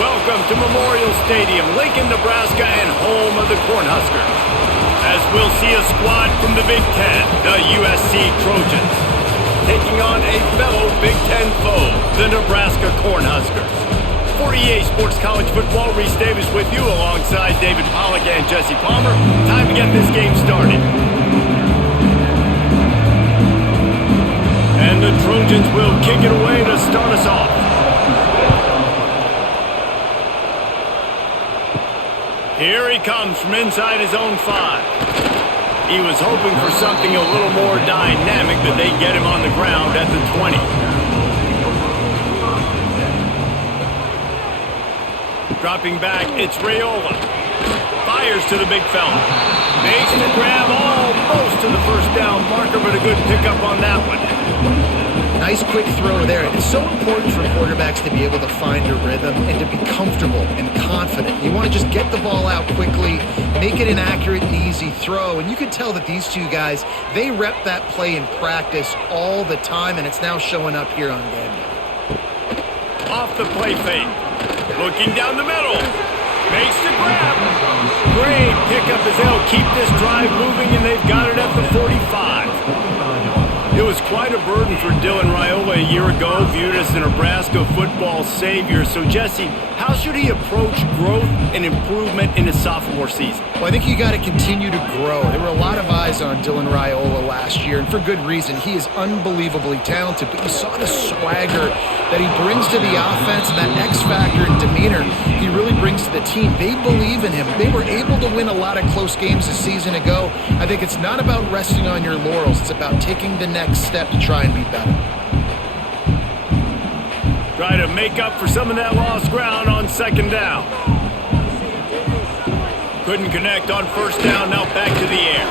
Welcome to Memorial Stadium, Lincoln, Nebraska, and home of the Cornhuskers. As we'll see a squad from the Big Ten, the USC Trojans, taking on a fellow Big Ten foe, the Nebraska Cornhuskers. 48 Sports College Football, Reese Davis with you alongside David Pollack and Jesse Palmer. Time to get this game started. And the Trojans will kick it away to start us off. Here he comes from inside his own 5. He was hoping for something a little more dynamic, but they get him on the ground at the 20. Dropping back, it's Raiola. Fires to the big fella. Makes the grab almost to the first down marker, but a good pickup on that one. Nice quick throw there. It's so important for quarterbacks to be able to find a rhythm and to be comfortable and confident. You want to just get the ball out quickly, make it an accurate and easy throw. And you can tell that these two guys, they rep that play in practice all the time, and it's now showing up here on game day. Off the play fake. Looking down the middle. Makes the grab. Great pickup as they'll keep this drive moving, and they've got it at the 45. It was quite a burden for Dylan Raiola a year ago, viewed as the Nebraska football savior. So, Jesse, how should he approach growth and improvement in his sophomore season? Well, I think you got to continue to grow. There were a lot of eyes on Dylan Raiola last year, and for good reason. He is unbelievably talented, but you saw the swagger that he brings to the offense and that X factor and demeanor he really brings to the team. They believe in him. They were able to win a lot of close games a season ago. I think it's not about resting on your laurels. It's about taking the next step to try and be better. Try to make up for some of that lost ground on second down. Couldn't connect on first down, now back to the air.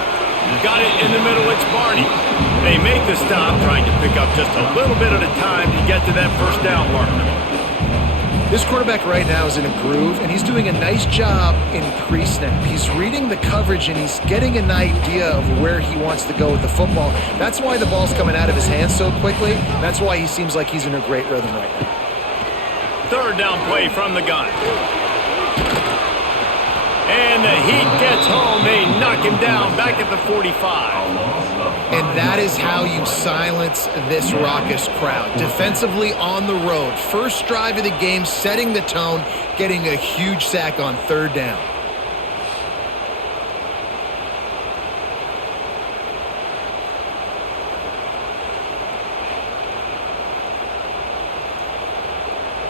Got it in the middle, it's Barney. They make the stop, trying to pick up just a little bit at a time to get to that first down marker. This quarterback right now is in a groove, and he's doing a nice job in pre-snap. He's reading the coverage, and he's getting an idea of where he wants to go with the football. That's why the ball's coming out of his hands so quickly. That's why he seems like he's in a great rhythm right now. Third down play from the gun. And the heat gets home. They knock him down back at the 45. And that is how you silence this raucous crowd. Defensively on the road. First drive of the game, setting the tone, getting a huge sack on third down.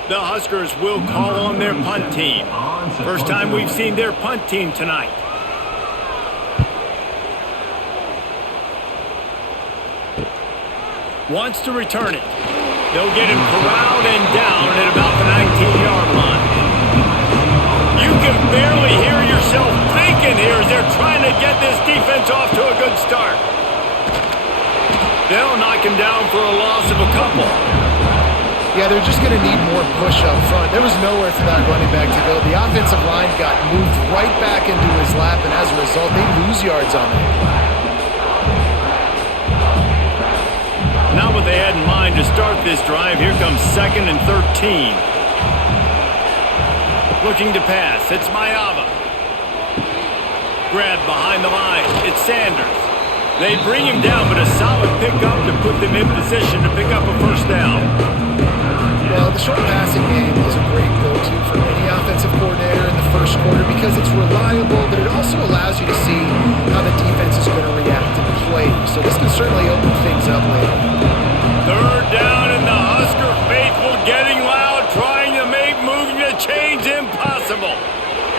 The Huskers will call on their punt team. First time we've seen their punt team tonight. Wants to return it. They'll get him corralled and down at about the 19-yard line. You can barely hear yourself thinking here as they're trying to get this defense off to a good start. They'll knock him down for a loss of a couple. Yeah, they're just going to need more push up front. There was nowhere for that running back to go. The offensive line got moved right back into his lap, and as a result, they lose yards on that play. Not what they had in mind to start this drive. Here comes 2nd and 13. Looking to pass. It's Mayava. Grab behind the line. It's Sanders. They bring him down, but a solid pickup to put them in position to pick up a first down. Well, the short passing game is a great go-to for any offensive coordinator in the first quarter because it's reliable, but it also allows you to see how the defense is going to react in play. So this can certainly open things up later. Third down, and the Husker faithful getting loud, trying to make moving the chains impossible.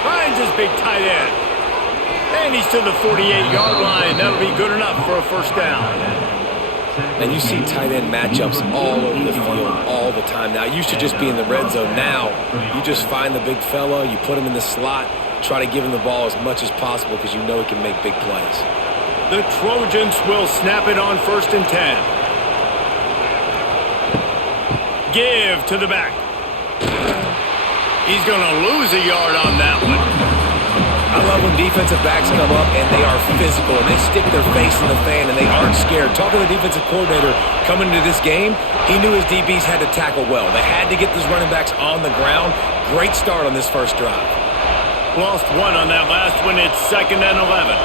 Finds his big tight end. And he's to the 48-yard line. That'll be good enough for a first down. And you see tight end matchups all over the field all the time. Now, it used to just be in the red zone. Now, you just find the big fella, you put him in the slot, try to give him the ball as much as possible because you know he can make big plays. The Trojans will snap it on 1st and 10. Give to the back. He's going to lose a yard on that one. I love when defensive backs come up and they are physical and they stick their face in the fan and they aren't scared. Talking to the defensive coordinator coming into this game, he knew his DBs had to tackle well. They had to get these running backs on the ground. Great start on this first drive. Lost one on that last one. It's 2nd and 11.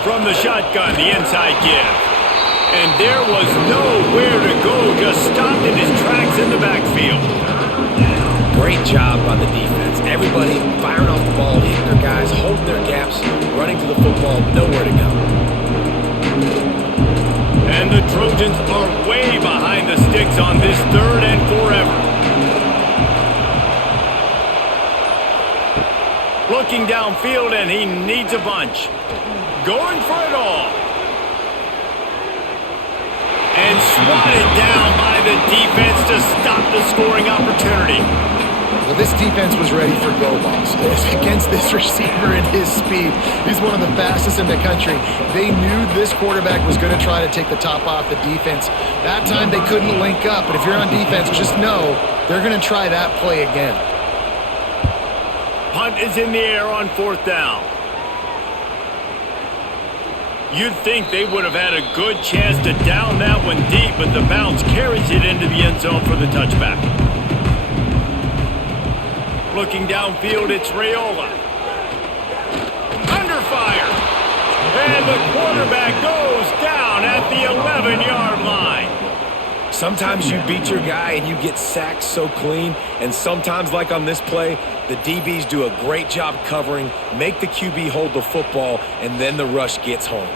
From the shotgun, the inside give. And there was nowhere to go. Just stopped in his tracks in the backfield. Great job by the defense. Everybody firing off the ball, hitting their guys, holding their gaps, running to the football, nowhere to go. And the Trojans are way behind the sticks on this 3rd and forever. Looking downfield, and he needs a bunch. Going for it all. And swatted down by the defense to stop the scoring opportunity. Well, this defense was ready for go balls. Against this receiver and his speed, he's one of the fastest in the country. They knew this quarterback was going to try to take the top off the defense. That time they couldn't link up, but if you're on defense, just know they're going to try that play again. Punt is in the air on 4th down. You'd think they would have had a good chance to down that one deep, but the bounce carries it into the end zone for the touchback. Looking downfield, it's Raiola. Under fire. And the quarterback goes down at the 11-yard line. Sometimes you beat your guy and you get sacked so clean, and sometimes, like on this play, the DBs do a great job covering, make the QB hold the football, and then the rush gets home.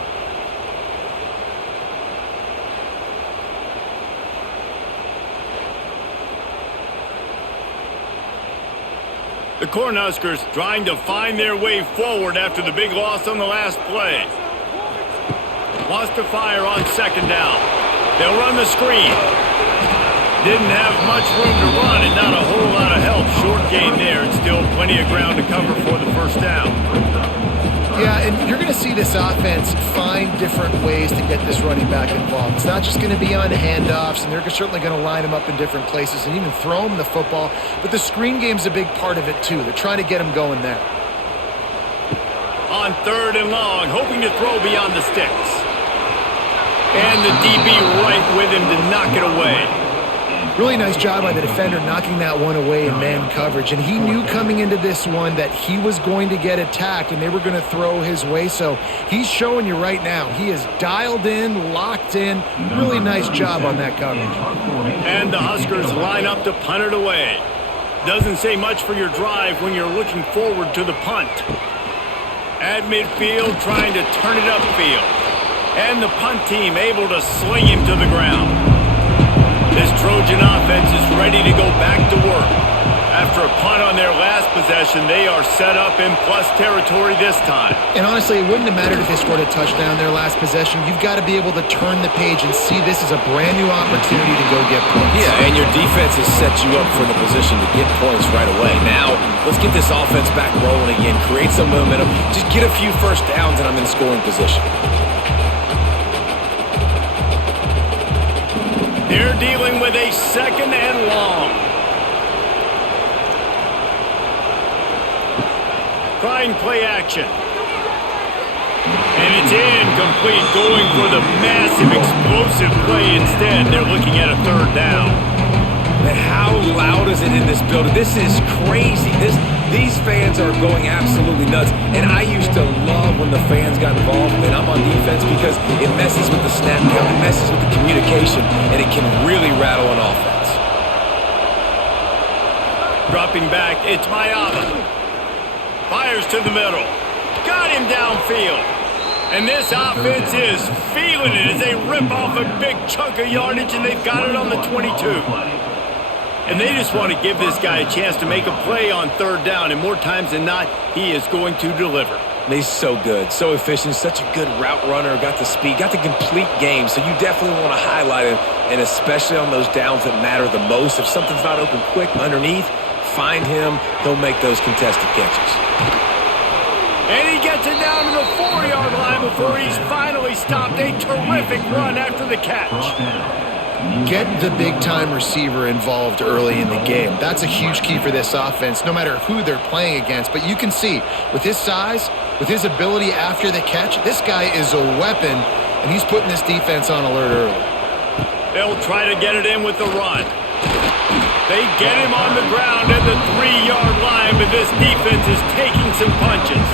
The Cornhuskers trying to find their way forward after the big loss on the last play. Lost to fire on 2nd down. They'll run the screen. Didn't have much room to run and not a whole lot of help. Short gain there and still plenty of ground to cover for the 1st down. Yeah, and you're going to see this offense find different ways to get this running back involved. It's not just going to be on handoffs, and they're certainly going to line him up in different places and even throw him the football. But the screen game's a big part of it, too. They're trying to get him going there. On 3rd and long, hoping to throw beyond the sticks. And the DB right with him to knock it away. Really nice job by the defender knocking that one away in man coverage. And he knew coming into this one that he was going to get attacked and they were going to throw his way. So he's showing you right now. He is dialed in, locked in. Really nice job on that coverage. And the Huskers line up to punt it away. Doesn't say much for your drive when you're looking forward to the punt. At midfield, trying to turn it upfield. And the punt team able to sling him to the ground. This Trojan offense is ready to go back to work. After a punt on their last possession, they are set up in plus territory this time. And honestly, it wouldn't have mattered if they scored a touchdown their last possession. You've got to be able to turn the page and see this as a brand new opportunity to go get points. Yeah, and your defense has set you up for the position to get points right away. Now, let's get this offense back rolling again, create some momentum, just get a few first downs and I'm in scoring position. They're dealing with a 2nd and long. Trying play action. And it's incomplete, going for the massive explosive play instead. They're looking at a 3rd down. And how loud is it in this building? This is crazy. These fans are going absolutely nuts. And I used to love when the fans got involved and I'm on defense because it messes with the snap count, it messes with the communication, and it can really rattle an offense. Dropping back, it's Mayava. Fires to the middle. Got him downfield. And this offense is feeling it as they rip off a big chunk of yardage, and they've got it on the 22. And they just want to give this guy a chance to make a play on 3rd down, and more times than not, he is going to deliver. He's so good, so efficient, such a good route runner, got the speed, got the complete game, so you definitely want to highlight him, and especially on those downs that matter the most. If something's not open quick underneath, find him, he'll make those contested catches. And he gets it down to the 4-yard line before he's finally stopped. A terrific run after the catch. Get the big-time receiver involved early in the game. That's a huge key for this offense, no matter who they're playing against. But you can see, with his size, with his ability after the catch, this guy is a weapon, and he's putting this defense on alert early. They'll try to get it in with the run. They get him on the ground at the 3-yard line, but this defense is taking some punches.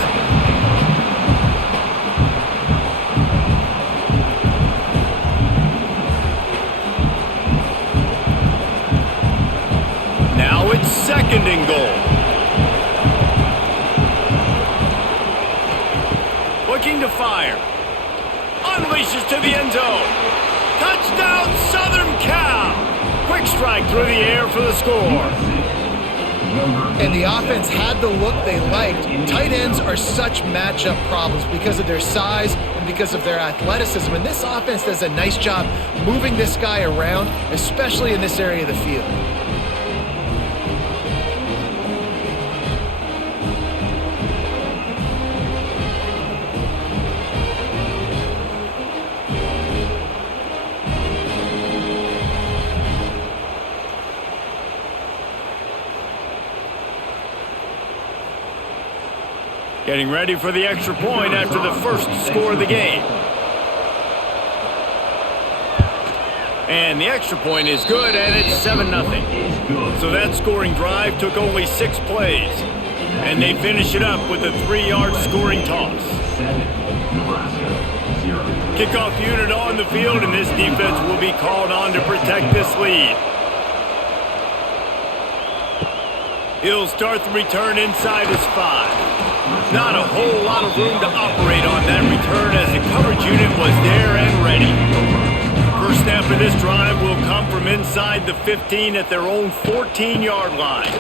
Now it's 2nd and goal. Looking to fire. Unleashes to the end zone. Touchdown, Southern Cal! Quick strike through the air for the score. And the offense had the look they liked. Tight ends are such matchup problems because of their size and because of their athleticism. And this offense does a nice job moving this guy around, especially in this area of the field. Getting ready for the extra point after the first score of the game. And the extra point is good, and it's 7-0. So that scoring drive took only 6 plays. And they finish it up with a 3-yard scoring toss. Kickoff unit on the field, and this defense will be called on to protect this lead. He'll start the return inside his 5. Not a whole lot of room to operate on that return as the coverage unit was there and ready. First snap of this drive will come from inside the 15 at their own 14-yard line.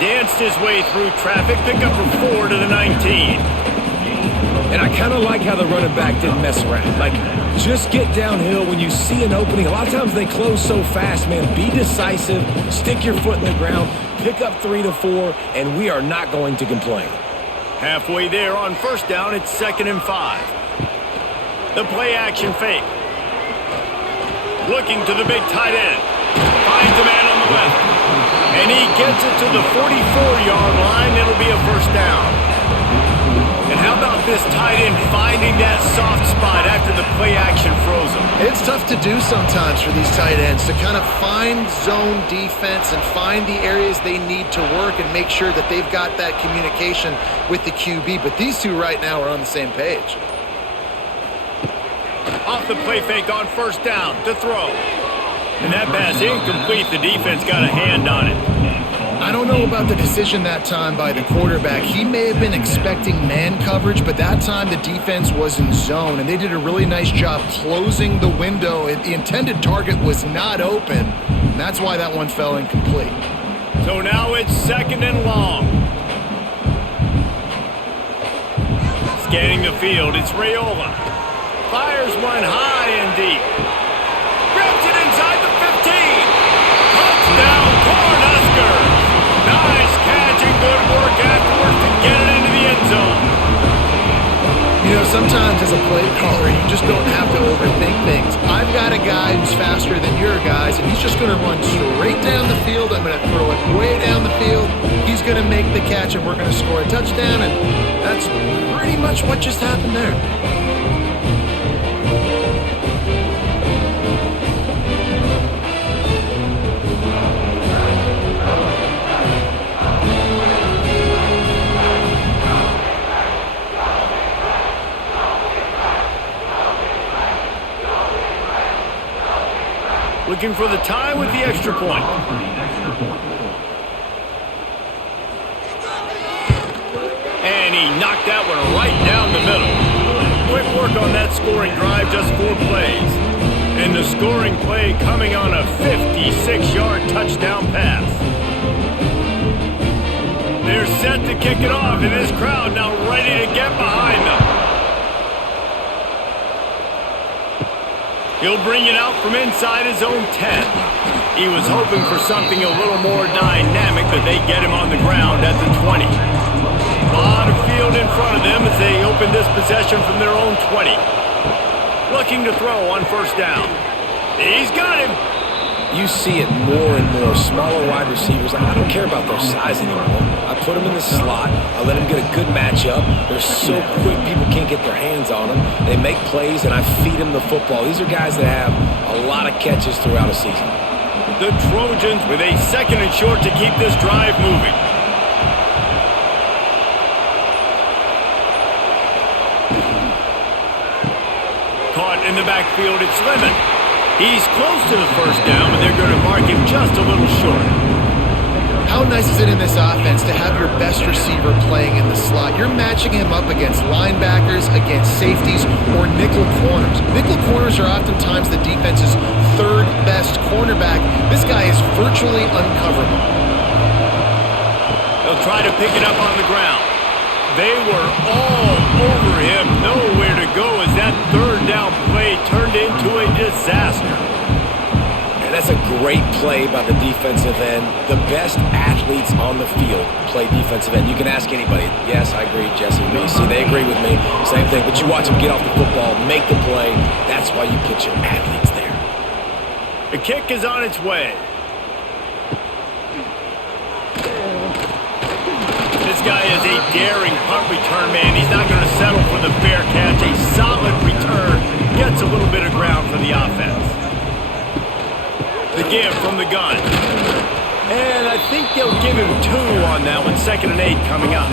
Danced his way through traffic, pick up for 4 to the 19. And I kind of like how the running back didn't mess around. Like, just get downhill when you see an opening. A lot of times they close so fast, man. Be decisive, stick your foot in the ground, pick up 3 to 4, and we are not going to complain. Halfway there on first down, it's 2nd and 5. The play action fake. Looking to the big tight end. Finds a man on the left. And he gets it to the 44-yard line. It'll be a first down. And how about this tight end finding that soft spot after the play action froze him? It's tough to do sometimes for these tight ends to kind of find zone defense and find the areas they need to work and make sure that they've got that communication with the QB. But these two right now are on the same page. Off the play fake on first down to throw. And that pass incomplete. The defense got a hand on it. I don't know about the decision that time by the quarterback. He may have been expecting man coverage, but that time the defense was in zone, and they did a really nice job closing the window. The intended target was not open, and that's why that one fell incomplete. So now it's 2nd and long. Scanning the field, it's Raiola. Fires one high and deep. Grabs it inside the 15. Touchdown, Cornhuskers. Nice catch and good work afterwards to get it into the end zone. You know, sometimes as a play caller, you just don't have to overthink things. I've got a guy who's faster than your guys, and he's just going to run straight down the field. I'm going to throw it way down the field. He's going to make the catch, and we're going to score a touchdown, and that's pretty much what just happened there. Looking for the tie with the extra point. And he knocked that one right down the middle. Quick work on that scoring drive, just 4 plays. And the scoring play coming on a 56-yard touchdown pass. They're set to kick it off, and this crowd now ready to get behind them. He'll bring it out from inside his own 10. He was hoping for something a little more dynamic, but they get him on the ground at the 20. A lot of field in front of them as they open this possession from their own 20. Looking to throw on first down. He's got him. You see it more and more. Smaller wide receivers, I don't care about their size anymore. I put them in the slot. I let them get a good matchup. They're so quick, people can't get their hands on them. They make plays, and I feed them the football. These are guys that have a lot of catches throughout a season. The Trojans with a 2nd and short to keep this drive moving. Caught in the backfield, it's Lemon. He's close to the first down, but they're going to mark him just a little short. How nice is it in this offense to have your best receiver playing in the slot? You're matching him up against linebackers, against safeties, or nickel corners. Nickel corners are oftentimes the defense's 3rd best cornerback. This guy is virtually uncoverable. They'll try to pick it up on the ground. They were all over him. Nowhere to go as that 3rd down play turned into a disaster. And that's a great play by the defensive end. The best athletes on the field play defensive end. You can ask anybody. Yes, I agree, Jesse, Reese. They agree with me. Same thing. But you watch them get off the football, make the play. That's why you put your athletes there. The kick is on its way. This guy is a daring punt return man. He's not going to settle for the fair catch. A solid return gets a little bit of ground for the offense. The give from the gun. And I think they'll give him 2 on that one. 2nd and 8 coming up.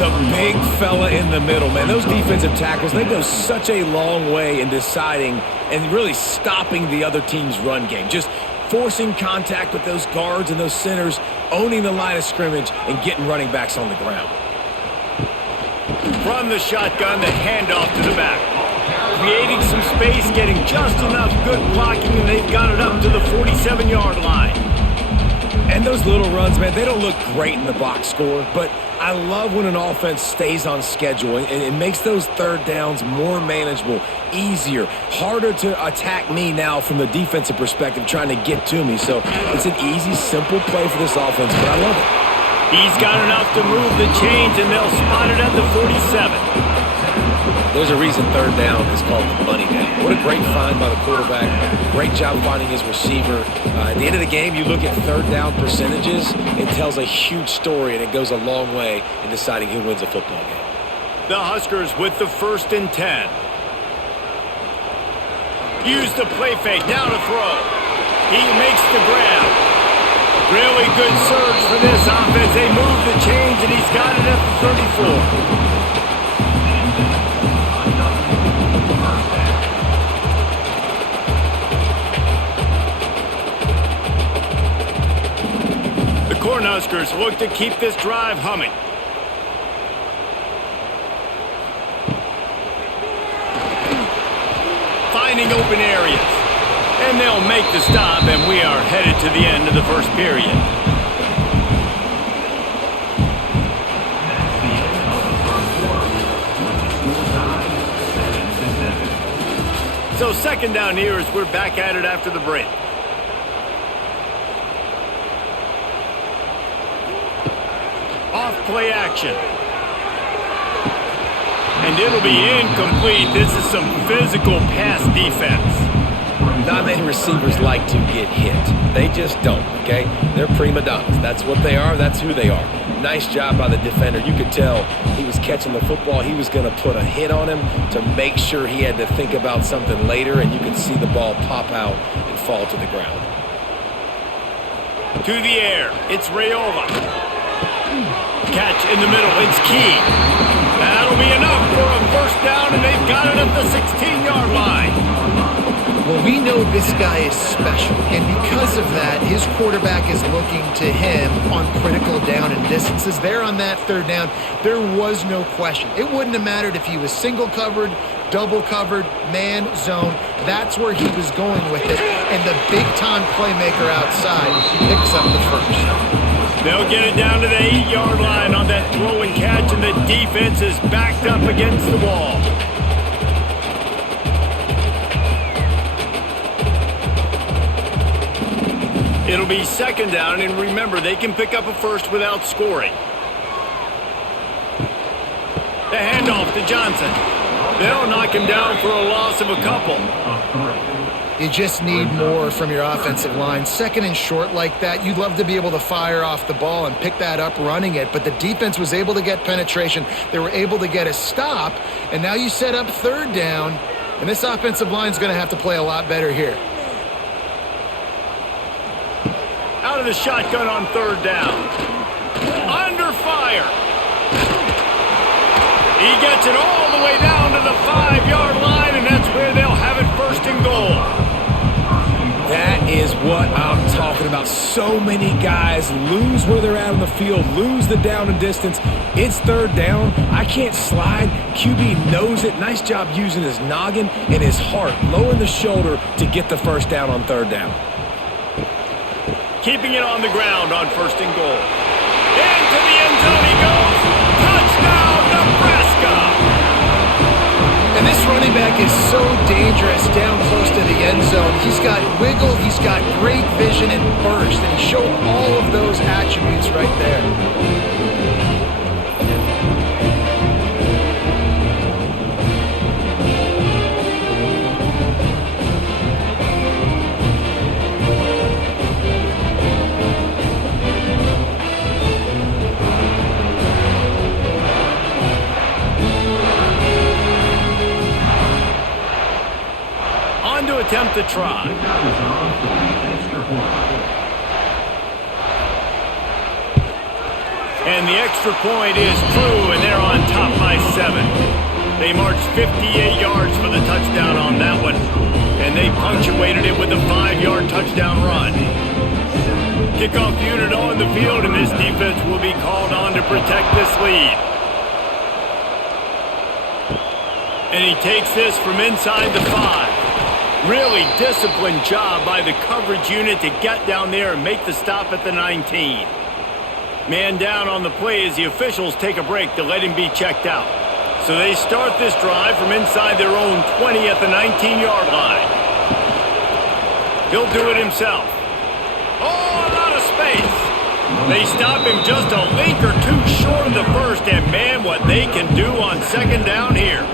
The big fella in the middle, man. Those defensive tackles, they go such a long way in deciding and really stopping the other team's run game. Just forcing contact with those guards and those centers, owning the line of scrimmage, and getting running backs on the ground. From the shotgun, the handoff to the back. Creating some space, getting just enough good blocking, and they've got it up to the 47-yard line. And those little runs, man, they don't look great in the box score, but I love when an offense stays on schedule and it makes those 3rd downs more manageable, easier, harder to attack me now from the defensive perspective trying to get to me. So it's an easy, simple play for this offense, but I love it. He's got enough to move the chains, and they'll spot it at the 47. There's a reason 3rd down is called the money down. What a great find by the quarterback. Great job finding his receiver. At the end of the game, you look at 3rd down percentages. It tells a huge story, and it goes a long way in deciding who wins a football game. The Huskers with the 1st and 10. Use the play fake. Now to throw. He makes the grab. Really good surge for this offense. They move the chains, and he's got it at the 34. Cornhuskers look to keep this drive humming. Finding open areas. And they'll make the stop, and we are headed to the end of the 1st period. So 2nd down here as we're back at it after the break. Off-play action. And it'll be incomplete. This is some physical pass defense. Not many receivers like to get hit. They just don't, okay? They're prima donnas. That's what they are. That's who they are. Nice job by the defender. You could tell he was catching the football. He was going to put a hit on him to make sure he had to think about something later, and you could see the ball pop out and fall to the ground. To the air. It's Rayola. Catch in the middle. It's key. That'll be enough for a 1st down, and they've got it at the 16-yard line. Well, we know this guy is special, and because of that, his quarterback is looking to him on critical down and distances. There on that 3rd down, there was no question. It wouldn't have mattered if he was single covered, double covered, man, zone. That's where he was going with it, and the big-time playmaker outside picks up the 1st. They'll get it down to the 8-yard line on that throw and catch, and the defense is backed up against the wall. It'll be 2nd down, and remember, they can pick up a 1st without scoring. The handoff to Johnson. They'll knock him down for a loss of a couple. You just need more from your offensive line. Second and short like that, you'd love to be able to fire off the ball and pick that up running it, but the defense was able to get penetration. They were able to get a stop, and now you set up third down, and this offensive line is going to have to play a lot better here. Out of the shotgun on third down. Under fire. He gets it all the way down to the 5-yard line, and that's where they'll have it first and goal. That is what I'm talking about. So many guys lose where they're at on the field, lose the down and distance. It's third down. I can't slide. QB knows it. Nice job using his noggin and his heart, lowering the shoulder to get the first down on third down. Keeping it on the ground on first and goal. Into the end zone he goes. Touchdown, Nebraska! And this running back is so dangerous down close to the end zone. He's got wiggle, he's got great vision and burst, and he showed all of those attributes right there. Attempt to try. And the extra point is true, and they're on top by 7. They marched 58 yards for the touchdown on that one, and they punctuated it with a 5-yard touchdown run. Kickoff unit on the field, and this defense will be called on to protect this lead. And he takes this from inside the 5. Really disciplined job by the coverage unit to get down there and make the stop at the 19. Man down on the play as the officials take a break to let him be checked out. So they start this drive from inside their own 20 at the 19-yard line. He'll do it himself. Oh, a lot of space. They stop him just a link or two short of the first, and man, what they can do on second down here.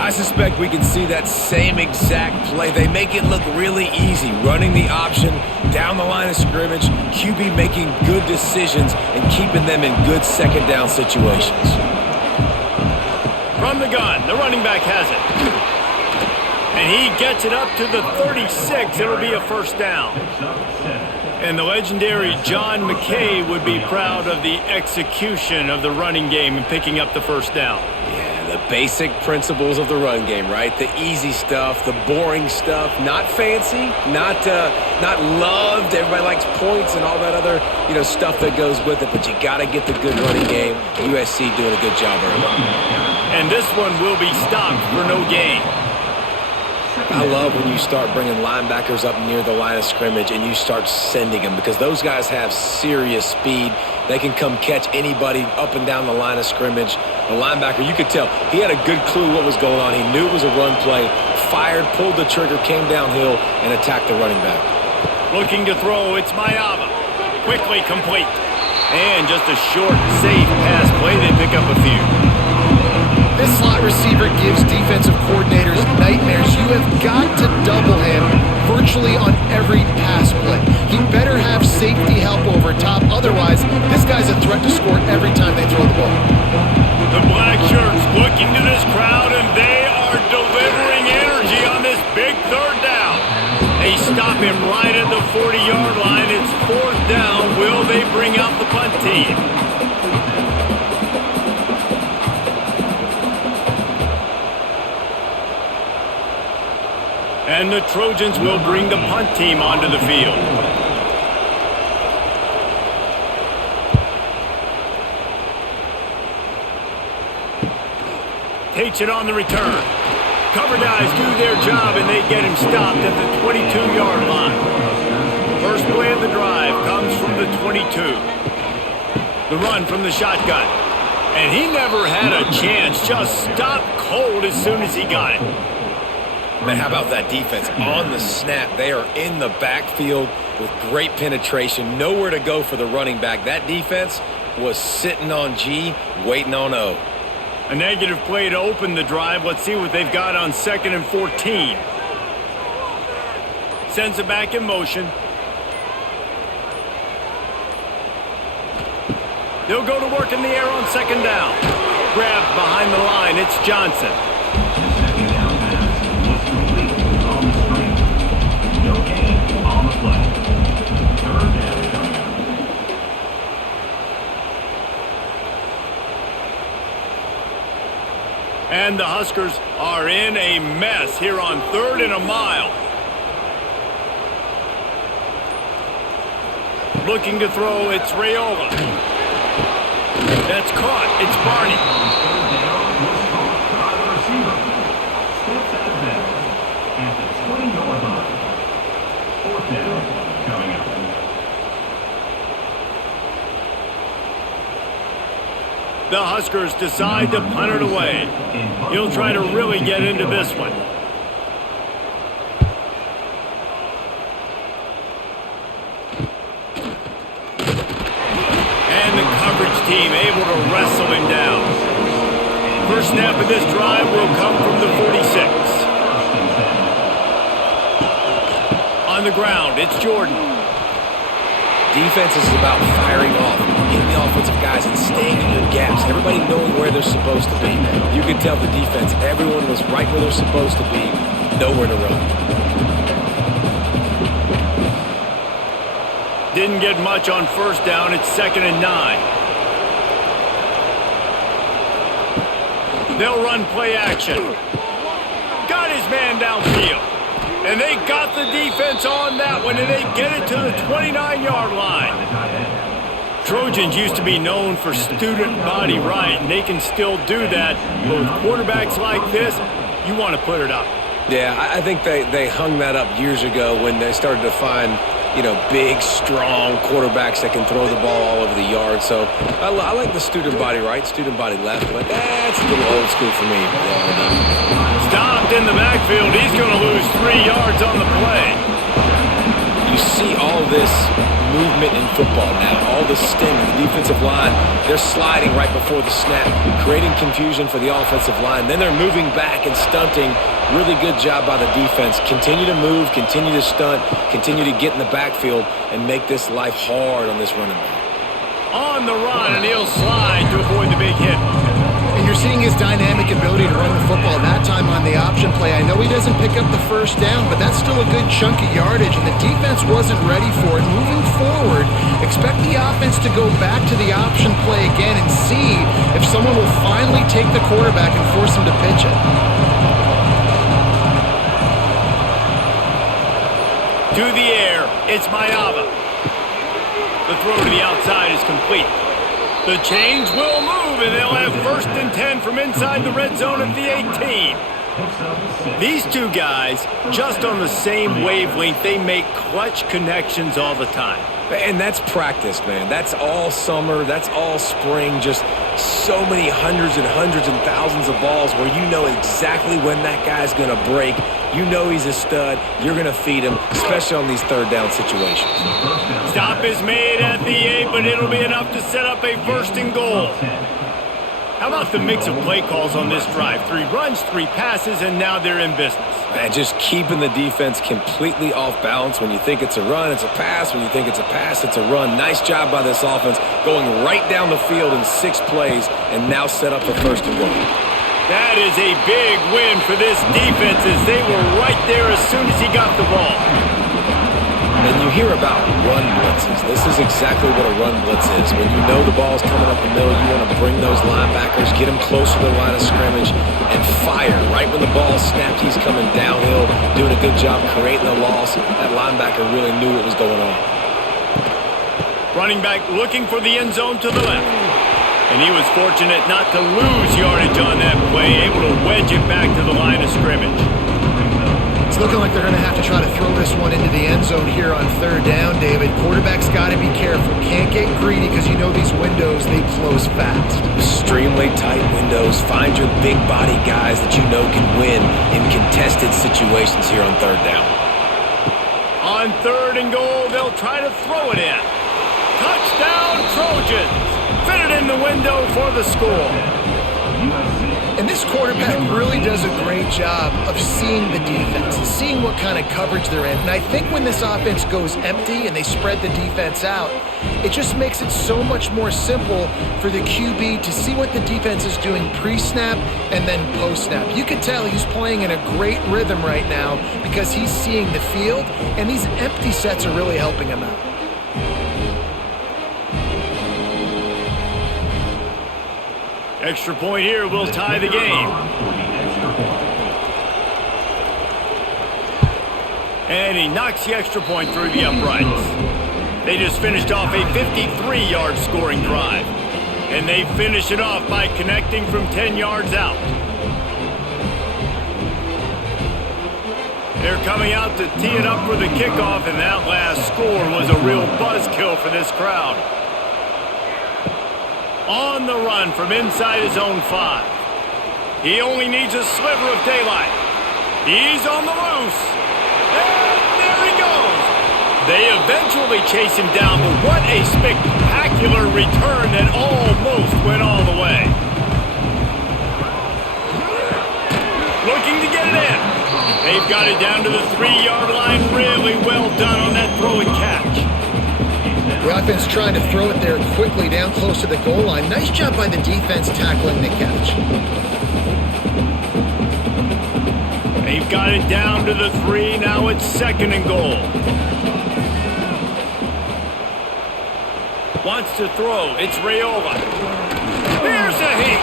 I suspect we can see that same exact play. They make it look really easy, running the option down the line of scrimmage, QB making good decisions and keeping them in good second down situations. From the gun, the running back has it. And he gets it up to the 36. It'll be a first down. And the legendary John McKay would be proud of the execution of the running game and picking up the first down. The basic principles of the run game, right? The easy stuff, the boring stuff, not fancy, not loved. Everybody likes points and all that other, stuff that goes with it, but you got to get the good running game. USC doing a good job early. And this one will be stopped for no gain. I love when you start bringing linebackers up near the line of scrimmage and you start sending them because those guys have serious speed. They can come catch anybody up and down the line of scrimmage. The linebacker, you could tell, he had a good clue what was going on. He knew it was a run play, fired, pulled the trigger, came downhill, and attacked the running back. Looking to throw, it's Mayava. Quickly complete. And just a short, safe pass play. They pick up a few. This slot receiver gives defensive coordinators nightmares. You have got to double him virtually on every pass play. He better have safety help over top. Otherwise, this guy's a threat to score every time they throw the ball. The black shirts looking to this crowd, and they are delivering energy on this big third down. They stop him right at the 40-yard line. It's fourth down. Will they bring out the punt team? And the Trojans will bring the punt team onto the field. Takes it on the return. Cover guys do their job, and they get him stopped at the 22-yard line. First play of the drive comes from the 22. The run from the shotgun. And he never had a chance. Just stopped cold as soon as he got it. Man, how about that defense? On the snap, they are in the backfield with great penetration. Nowhere to go for the running back. That defense was sitting on G, waiting on O. A negative play to open the drive. Let's see what they've got on 2nd and 14. Sends it back in motion. They'll go to work in the air on second down. Grabbed behind the line. It's Johnson. Second down pass was complete on the screen. No gain on the play. Third down coming up. And the Huskers are in a mess here on 3rd and a mile. Looking to throw, it's Raiola. That's caught. It's Barney. Third down was caught by the receiver. Steps out of bounds at the 20-yard line. Fourth down coming up. The Huskers decide to punt it away. He'll try to really get into this one. And the coverage team able to wrestle him down. First snap of this drive will come from the 46. On the ground, it's Jordan. Defense is about firing off, hitting the offensive guys and staying in good gaps. Everybody knowing where they're supposed to be. You can tell the defense, everyone was right where they're supposed to be, nowhere to run. Didn't get much on first down. It's 2nd and 9. They'll run play action. Got his man downfield. And they got the defense on that one, and they get it to the 29-yard line. Trojans used to be known for student body right, and they can still do that. But with quarterbacks like this, you want to put it up. Yeah, I think they hung that up years ago when they started to find, big, strong quarterbacks that can throw the ball all over the yard. So I like the student body right, student body left, but that's a little old school for me. Stopped in the backfield. He's going to lose 3 yards on the play. You see all this movement in football now, all the sting in the defensive line. They're sliding right before the snap, creating confusion for the offensive line. Then they're moving back and stunting. Really good job by the defense. Continue to move, continue to stunt, continue to get in the backfield and make this life hard on this running back. On the run, and he'll slide to avoid the big hit. And you're seeing his dynamic ability to run the football, that time on the option play. I know he doesn't pick up the first down, but that's still a good chunk of yardage, and the defense wasn't ready for it. Moving forward, expect the offense to go back to the option play again and see if someone will finally take the quarterback and force him to pitch it. To the air, it's Mayava. The throw to the outside is complete. The change will move, and they'll have 1st and 10 from inside the red zone at the 18. These two guys, just on the same wavelength, they make clutch connections all the time. And that's practice, man. That's all summer. That's all spring. Just so many hundreds and thousands of balls where you know exactly when that guy's going to break. You know he's a stud. You're going to feed him, especially on these 3rd down situations. Stop is made at the 8, but it'll be enough to set up a 1st and goal. How about the mix of play calls on this drive? 3 runs, 3 passes, and now they're in business. Man, just keeping the defense completely off balance. When you think it's a run, it's a pass. When you think it's a pass, it's a run. Nice job by this offense going right down the field in 6 plays and now set up for 1st and goal. That is a big win for this defense as they were right there as soon as he got the ball. And you hear about run blitzes. This is exactly what a run blitz is. When you know the ball's coming up the middle, you want to bring those linebackers, get them closer to the line of scrimmage, and fire. Right when the ball snapped, he's coming downhill, doing a good job creating a loss. That linebacker really knew what was going on. Running back looking for the end zone to the left. And he was fortunate not to lose yardage on that play, able to wedge it back to the line of scrimmage. It's looking like they're going to have to try to throw this one into the end zone here on 3rd down, David. Quarterback's got to be careful. Can't get greedy because you know these windows, they close fast. Extremely tight windows. Find your big body guys that you know can win in contested situations here on 3rd down. On 3rd and goal, they'll try to throw it in. Touchdown, Trojans! Fit it in the window for the score. And this quarterback really does a great job of seeing the defense, seeing what kind of coverage they're in. And I think when this offense goes empty and they spread the defense out, it just makes it so much more simple for the QB to see what the defense is doing pre-snap and then post-snap. You can tell he's playing in a great rhythm right now because he's seeing the field, and these empty sets are really helping him out. Extra point here will tie the game. And he knocks the extra point through the uprights. They just finished off a 53-yard scoring drive. And they finish it off by connecting from 10 yards out. They're coming out to tee it up for the kickoff, and that last score was a real buzzkill for this crowd. On the run from inside his own 5. He only needs a sliver of daylight. He's on the loose. And there he goes. They eventually chase him down, but what a spectacular return that almost went all the way. Looking to get it in. They've got it down to the 3-yard line. Really well done on that throw and catch. The offense trying to throw it there quickly down close to the goal line. Nice job by the defense tackling the catch. They've got it down to the 3. Now it's 2nd and goal. Wants to throw. It's Raiola. There's a hit.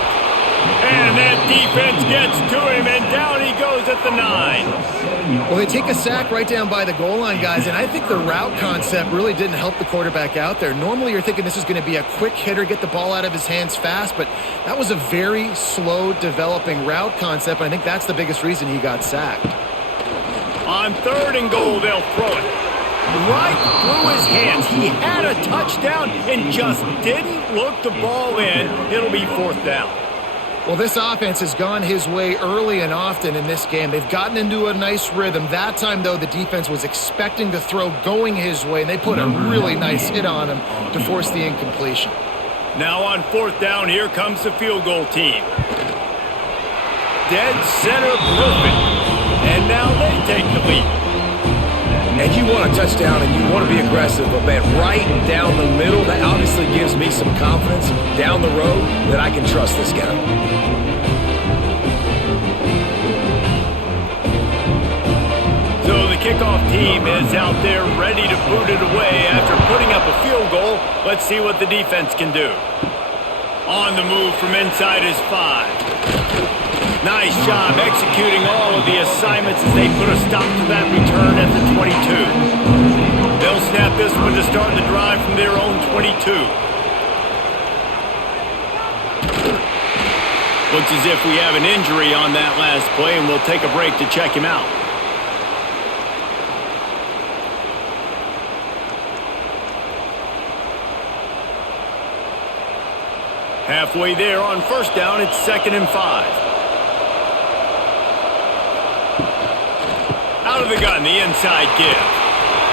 And that defense gets to him, and down he goes at the 9. Well, they take a sack right down by the goal line, guys, and I think the route concept really didn't help the quarterback out there. Normally you're thinking this is going to be a quick hitter, get the ball out of his hands fast, but that was a very slow developing route concept, and I think that's the biggest reason he got sacked. On 3rd and goal, they'll throw it right through his hands. He had a touchdown and just didn't look the ball in. It'll be 4th down. Well, this offense has gone his way early and often in this game. They've gotten into a nice rhythm. That time, though, the defense was expecting the throw going his way, and they put a really nice hit on him to force the incompletion. Now on 4th down, here comes the field goal team. Dead center perfect. And now they take the lead. And you want a touchdown and you want to be aggressive, but man, right down the middle, that obviously gives me some confidence down the road that I can trust this guy. So the kickoff team is out there ready to boot it away after putting up a field goal. Let's see what the defense can do. On the move from inside his 5. Nice job executing all of the assignments as they put a stop to that return at the 22. They'll snap this one to start the drive from their own 22. Looks as if we have an injury on that last play, and we'll take a break to check him out. Halfway there on 1st down, it's 2nd and 5. Out of the gun, the inside give.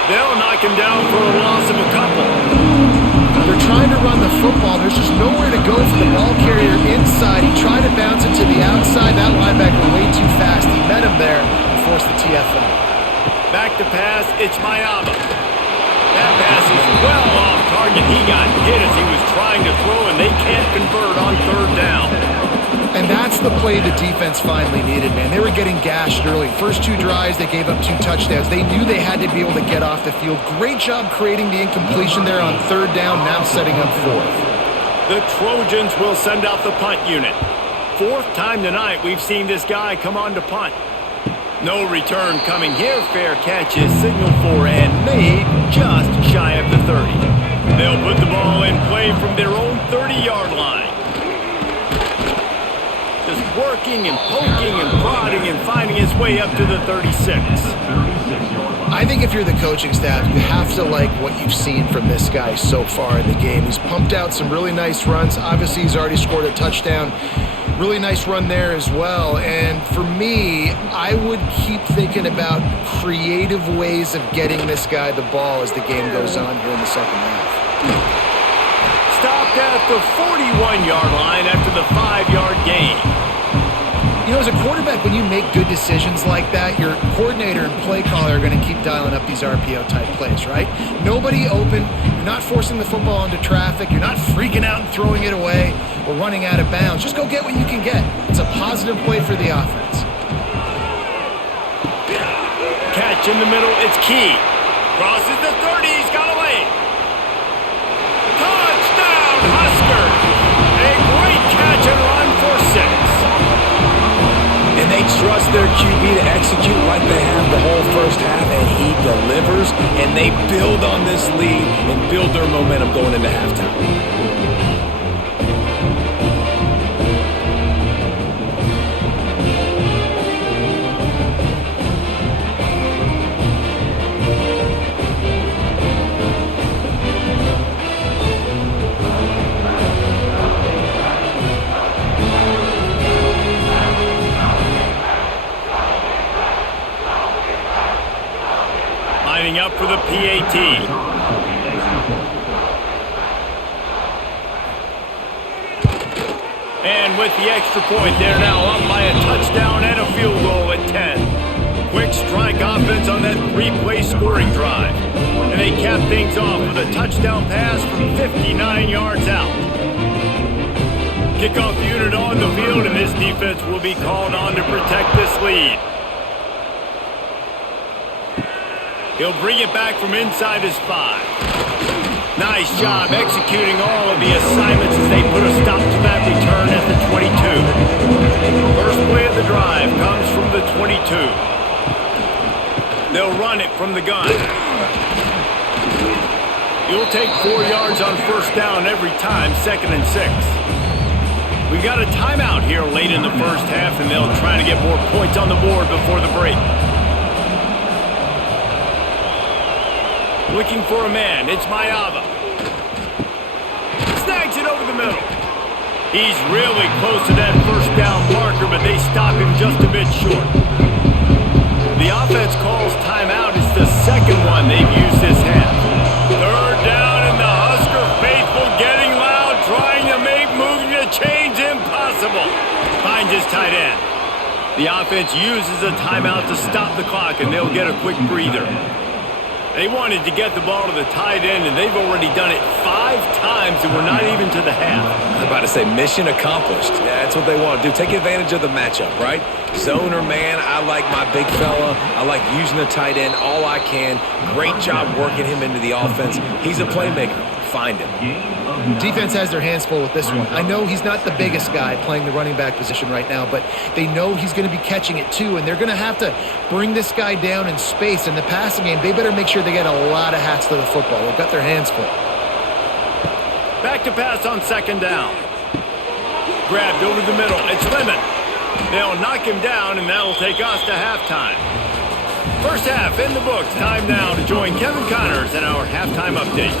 They'll knock him down for a loss of a couple. They're trying to run the football. There's just nowhere to go for the ball carrier inside. He tried to bounce it to the outside. That linebacker way too fast. He met him there and forced the TFL. Back to pass, it's Mayaba. That pass is well off target. He got hit as he was trying to throw, and they can't convert on 3rd down. And that's the play the defense finally needed, man. They were getting gashed early. First 2 drives, they gave up 2 touchdowns. They knew they had to be able to get off the field. Great job creating the incompletion there on 3rd down, now setting up 4th. The Trojans will send out the punt unit. 4th time tonight we've seen this guy come on to punt. No return coming here. Fair catch is signaled for and made just shy of the 30. They'll put the ball in play from their own 30-yard line. Just working and poking and prodding and finding his way up to the 36. I think if you're the coaching staff, you have to like what you've seen from this guy so far in the game. He's pumped out some really nice runs. Obviously, he's already scored a touchdown. Really nice run there as well. And for me, I would keep thinking about creative ways of getting this guy the ball as the game goes on here in the second half. Stopped at the 41-yard line after the 5-yard gain. You know, as a quarterback, when you make good decisions like that, your coordinator and play caller are going to keep dialing up these RPO-type plays, right? Nobody open. You're not forcing the football into traffic. You're not freaking out and throwing it away or running out of bounds. Just go get what you can get. It's a positive play for the offense. Catch in the middle, it's Key. Crosses the 30, he's got away. Touchdown, Husker! A great catch and run for 6. And they trust their QB to execute like they have the whole first half, and he delivers, and they build on this lead and build their momentum going into halftime. Lining up for the PAT. And with the extra point, they're now up by a touchdown and a field goal at 10. Quick strike offense on that 3-play scoring drive. And they cap things off with a touchdown pass from 59 yards out. Kickoff unit on the field, and this defense will be called on to protect this lead. He'll bring it back from inside his 5. Nice job executing all of the assignments as they put a stop to that return at the 22. First play of the drive comes from the 22. They'll run it from the gun. You'll take 4 yards on first down every time, 2nd and 6. We've got a timeout here late in the first half, and they'll try to get more points on the board before the break. Looking for a man, it's Mayava. Snags it over the middle. He's really close to that first down marker, but they stop him just a bit short. The offense calls timeout. It's the second one they've used this half. 3rd down, and the Husker faithful getting loud, trying to make moving the chains impossible. Finds his tight end. The offense uses a timeout to stop the clock, and they'll get a quick breather. They wanted to get the ball to the tight end, and they've already done it 5 times, and we're not even to the half. I'm about to say mission accomplished. Yeah, that's what they want to do. Take advantage of the matchup, right? Zone or man, I like my big fella. I like using the tight end all I can. Great job working him into the offense. He's a playmaker. Find him. Defense has their hands full with this one. I know he's not the biggest guy playing the running back position right now, but they know he's going to be catching it too, and they're going to have to bring this guy down in space. In the passing game, they better make sure they get a lot of hats to the football. They've got their hands full. Back to pass on 2nd down. Grabbed over the middle. It's Lemon. They'll knock him down, and that'll take us to halftime. First half in the books. Time now to join Kevin Connors in our halftime update.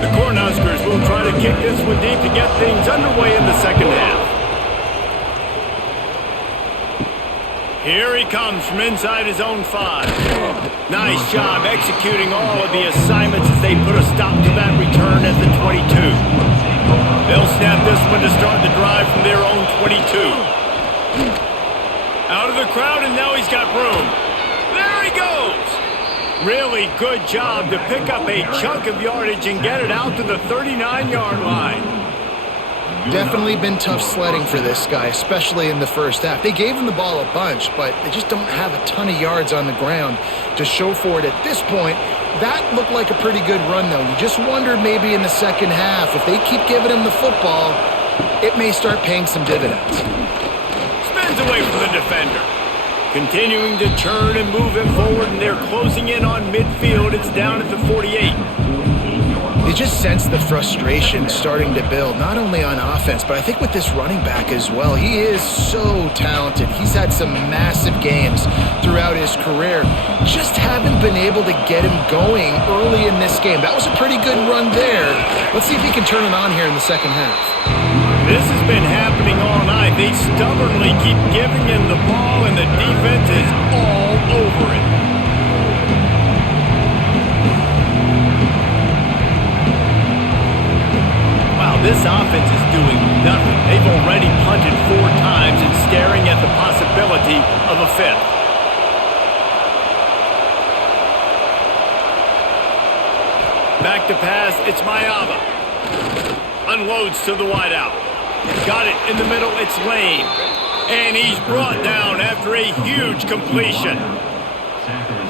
The Cornhuskers will try to kick this one deep to get things underway in the second half. Here he comes from inside his own 5. Nice job executing all of the assignments as they put a stop to that return at the 22. They'll snap this one to start the drive from their own 22. Out of the crowd, and now he's got room. There he goes! Really good job to pick up a chunk of yardage and get it out to the 39-yard line. Definitely been tough sledding for this guy, especially in the first half. They gave him the ball a bunch, but they just don't have a ton of yards on the ground to show for it at this point. That looked like a pretty good run, though. You just wondered maybe in the second half, if they keep giving him the football, it may start paying some dividends. Spins away from the defender. Continuing to churn and move him forward, and they're closing in on midfield. It's down at the 48. You just sense the frustration starting to build, not only on offense, but I think with this running back as well. He is so talented. He's had some massive games throughout his career. Just haven't been able to get him going early in this game. That was a pretty good run there. Let's see if he can turn it on here in the second half. This has been happening all night. They stubbornly keep giving him the ball, and the defense is all over it. This offense is doing nothing. They've already punted 4 times and staring at the possibility of a 5th. Back to pass, it's Mayava. Unloads to the wideout. Got it in the middle, it's Lane. And he's brought down after a huge completion.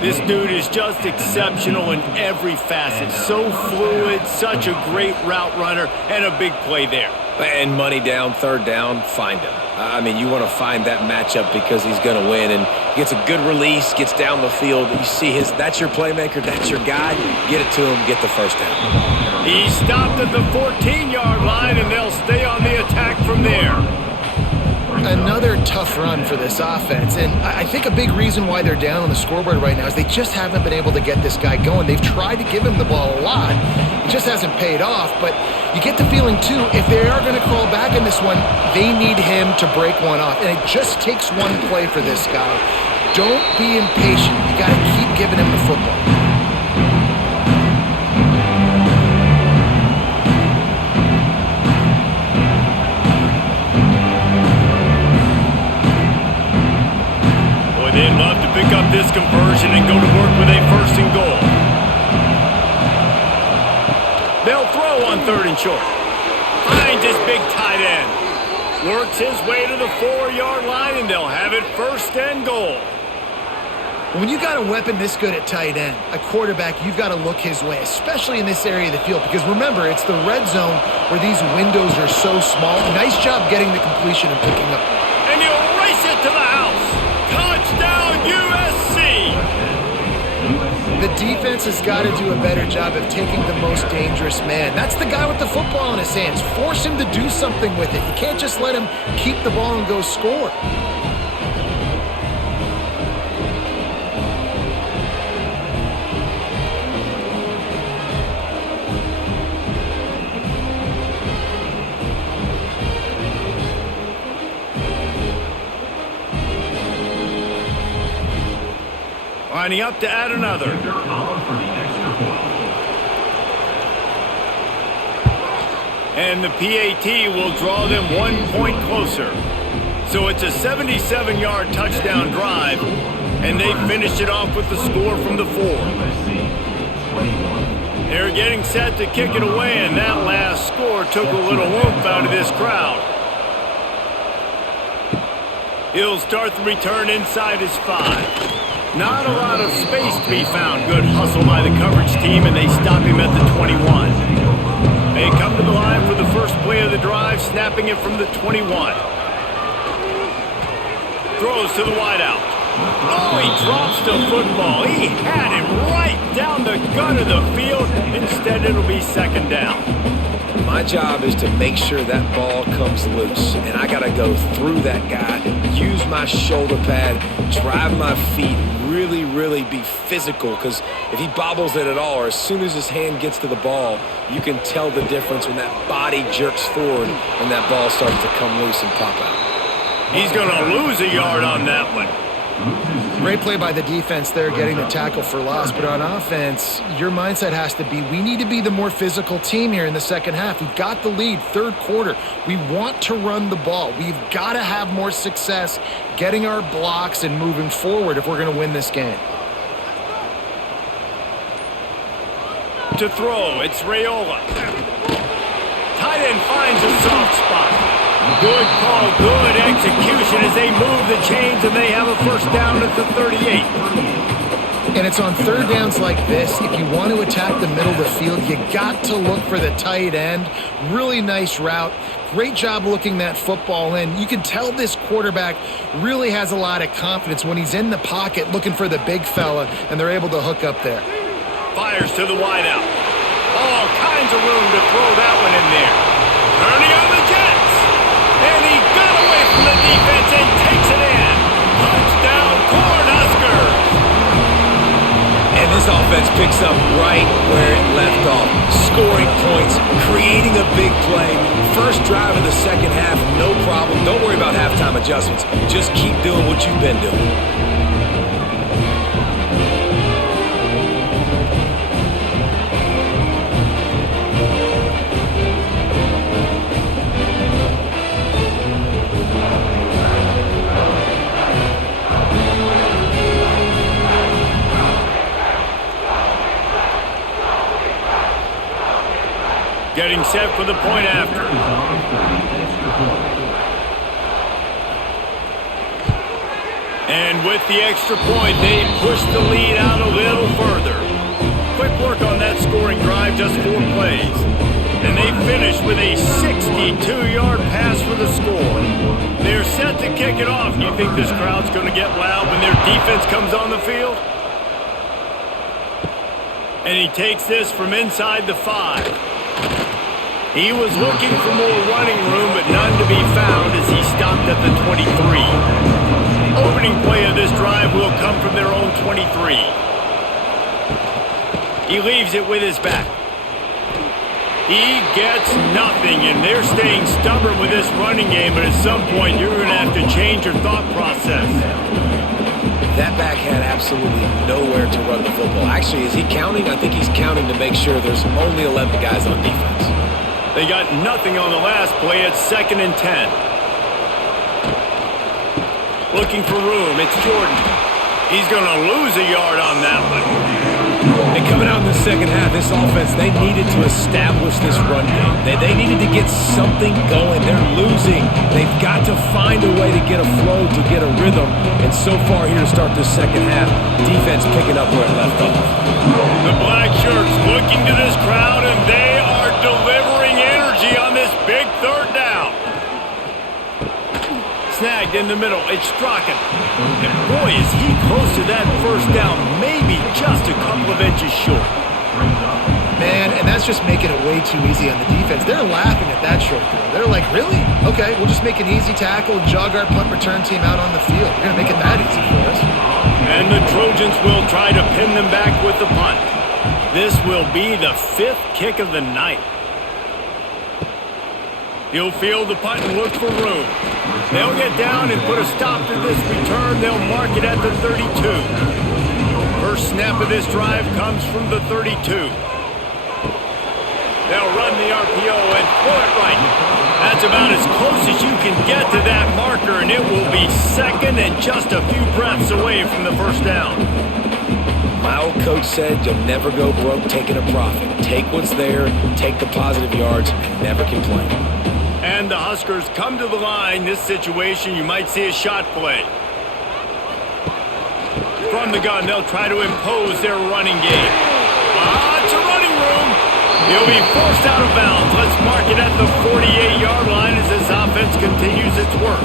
This dude is just exceptional in every facet. So fluid, such a great route runner, and a big play there. And money down, 3rd down, find him. I mean, you want to find that matchup because he's going to win. And he gets a good release, gets down the field. You see that's your playmaker, that's your guy. Get it to him, get the 1st down. He stopped at the 14-yard line, and they'll stay on the attack from there. Another tough run for this offense, and I think a big reason why they're down on the scoreboard right now is they just haven't been able to get this guy going. They've tried to give him the ball a lot. It just hasn't paid off, but you get the feeling, too, if they are going to crawl back in this one, they need him to break one off, and it just takes one play for this guy. Don't be impatient. You got to keep giving him the football. They'd love to pick up this conversion and go to work with a 1st and goal. They'll throw on 3rd and short. Finds his big tight end. Works his way to the 4-yard line, and they'll have it 1st and goal. When you got a weapon this good at tight end, a quarterback, you've got to look his way, especially in this area of the field. Because remember, it's the red zone where these windows are so small. Nice job getting the completion and picking up. And he'll race it to the house. Touchdown, USC! The defense has got to do a better job of taking the most dangerous man. That's the guy with the football in his hands. Force him to do something with it. You can't just let him keep the ball and go score. Lining up to add another. And the PAT will draw them 1 point closer. So it's a 77-yard touchdown drive, and they finished it off with the score from the 4. They're getting set to kick it away, and that last score took a little oomph out of this crowd. He'll start the return inside his 5. Not a lot of space to be found. Good hustle by the coverage team, and they stop him at the 21. They come to the line for the first play of the drive, snapping it from the 21. Throws to the wideout. Oh, he drops the football. He had him right down the gut of the field. Instead, it'll be 2nd down. My job is to make sure that ball comes loose, and I got to go through that guy, use my shoulder pad, drive my feet, really be physical, because if he bobbles it at all, or as soon as his hand gets to the ball, you can tell the difference when that body jerks forward and that ball starts to come loose and pop out. He's going to lose a yard on that one. Great play by the defense there, getting the tackle for loss. But on offense, your mindset has to be, we need to be the more physical team here in the second half. We've got the lead, 3rd quarter. We want to run the ball. We've got to have more success getting our blocks and moving forward if we're going to win this game. To throw, it's Raiola. Tight end finds a soft spot. Good call, good execution as they move the chains, and they have a 1st down at the 38. And it's on 3rd downs like this, if you want to attack the middle of the field, you got to look for the tight end. Really nice route. Great job looking that football in. You can tell this quarterback really has a lot of confidence when he's in the pocket looking for the big fella, and they're able to hook up there. Fires to the wideout. All kinds of room to throw that one in there. Turning on the Jets. And he got away from the defense and takes it in. Touchdown, Cornhuskers. And this offense picks up right where it left off. Scoring points, creating a big play. First drive of the second half, no problem. Don't worry about halftime adjustments. Just keep doing what you've been doing. Getting set for the point after. And with the extra point, they push the lead out a little further. Quick work on that scoring drive, just 4 plays. And they finish with a 62-yard pass for the score. They're set to kick it off. Do you think this crowd's going to get loud when their defense comes on the field? And he takes this from inside the 5. He was looking for more running room, but none to be found as he stopped at the 23. Opening play of this drive will come from their own 23. He leaves it with his back. He gets nothing, and they're staying stubborn with this running game, but at some point you're going to have to change your thought process. That back had absolutely nowhere to run the football. Actually, is he counting? I think he's counting to make sure there's only 11 guys on defense. They got nothing on the last play. It's 2nd and 10. Looking for room. It's Jordan. He's going to lose a yard on that one. And coming out in the second half, this offense, they needed to establish this run game. They needed to get something going. They're losing. They've got to find a way to get a flow, to get a rhythm. And so far here to start this second half, defense picking up where it left off. The black shirts looking to this crowd, and they are delivering energy on this big 3rd down. Snagged in the middle. It's Strachan. And boy, is he close to that 1st down. Maybe just a couple of inches short. Man, and that's just making it way too easy on the defense. They're laughing at that short throw. They're like, really? Okay, we'll just make an easy tackle, jog our punt return team out on the field. We're going to make it that easy for us. And the Trojans will try to pin them back with the punt. This will be the 5th kick of the night. He'll field the punt and look for room. They'll get down and put a stop to this return. They'll mark it at the 32. First snap of this drive comes from the 32. They'll run the RPO and pull it right. That's about as close as you can get to that marker, and it will be 2nd and just a few breaths away from the 1st down. My old coach said you'll never go broke taking a profit. Take what's there, take the positive yards, and never complain. And the Huskers come to the line. This situation, you might see a shot play. From the gun, they'll try to impose their running game. It's a running room. He'll be forced out of bounds. Let's mark it at the 48-yard line as this offense continues its work.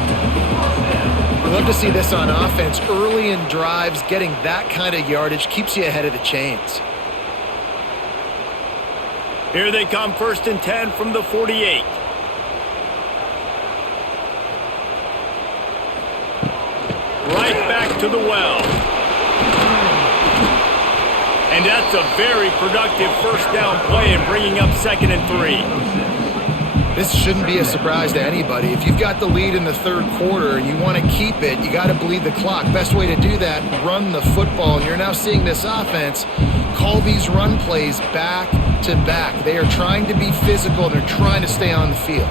I love to see this on offense. Early in drives, getting that kind of yardage keeps you ahead of the chains. Here they come, 1st and 10 from the 48. Right back to the well. And that's a very productive 1st down play and bringing up 2nd and 3. This shouldn't be a surprise to anybody. If you've got the lead in the 3rd quarter and you want to keep it, you got to bleed the clock. Best way to do that, run the football. And you're now seeing this offense call these run plays back to back. They are trying to be physical and they're trying to stay on the field.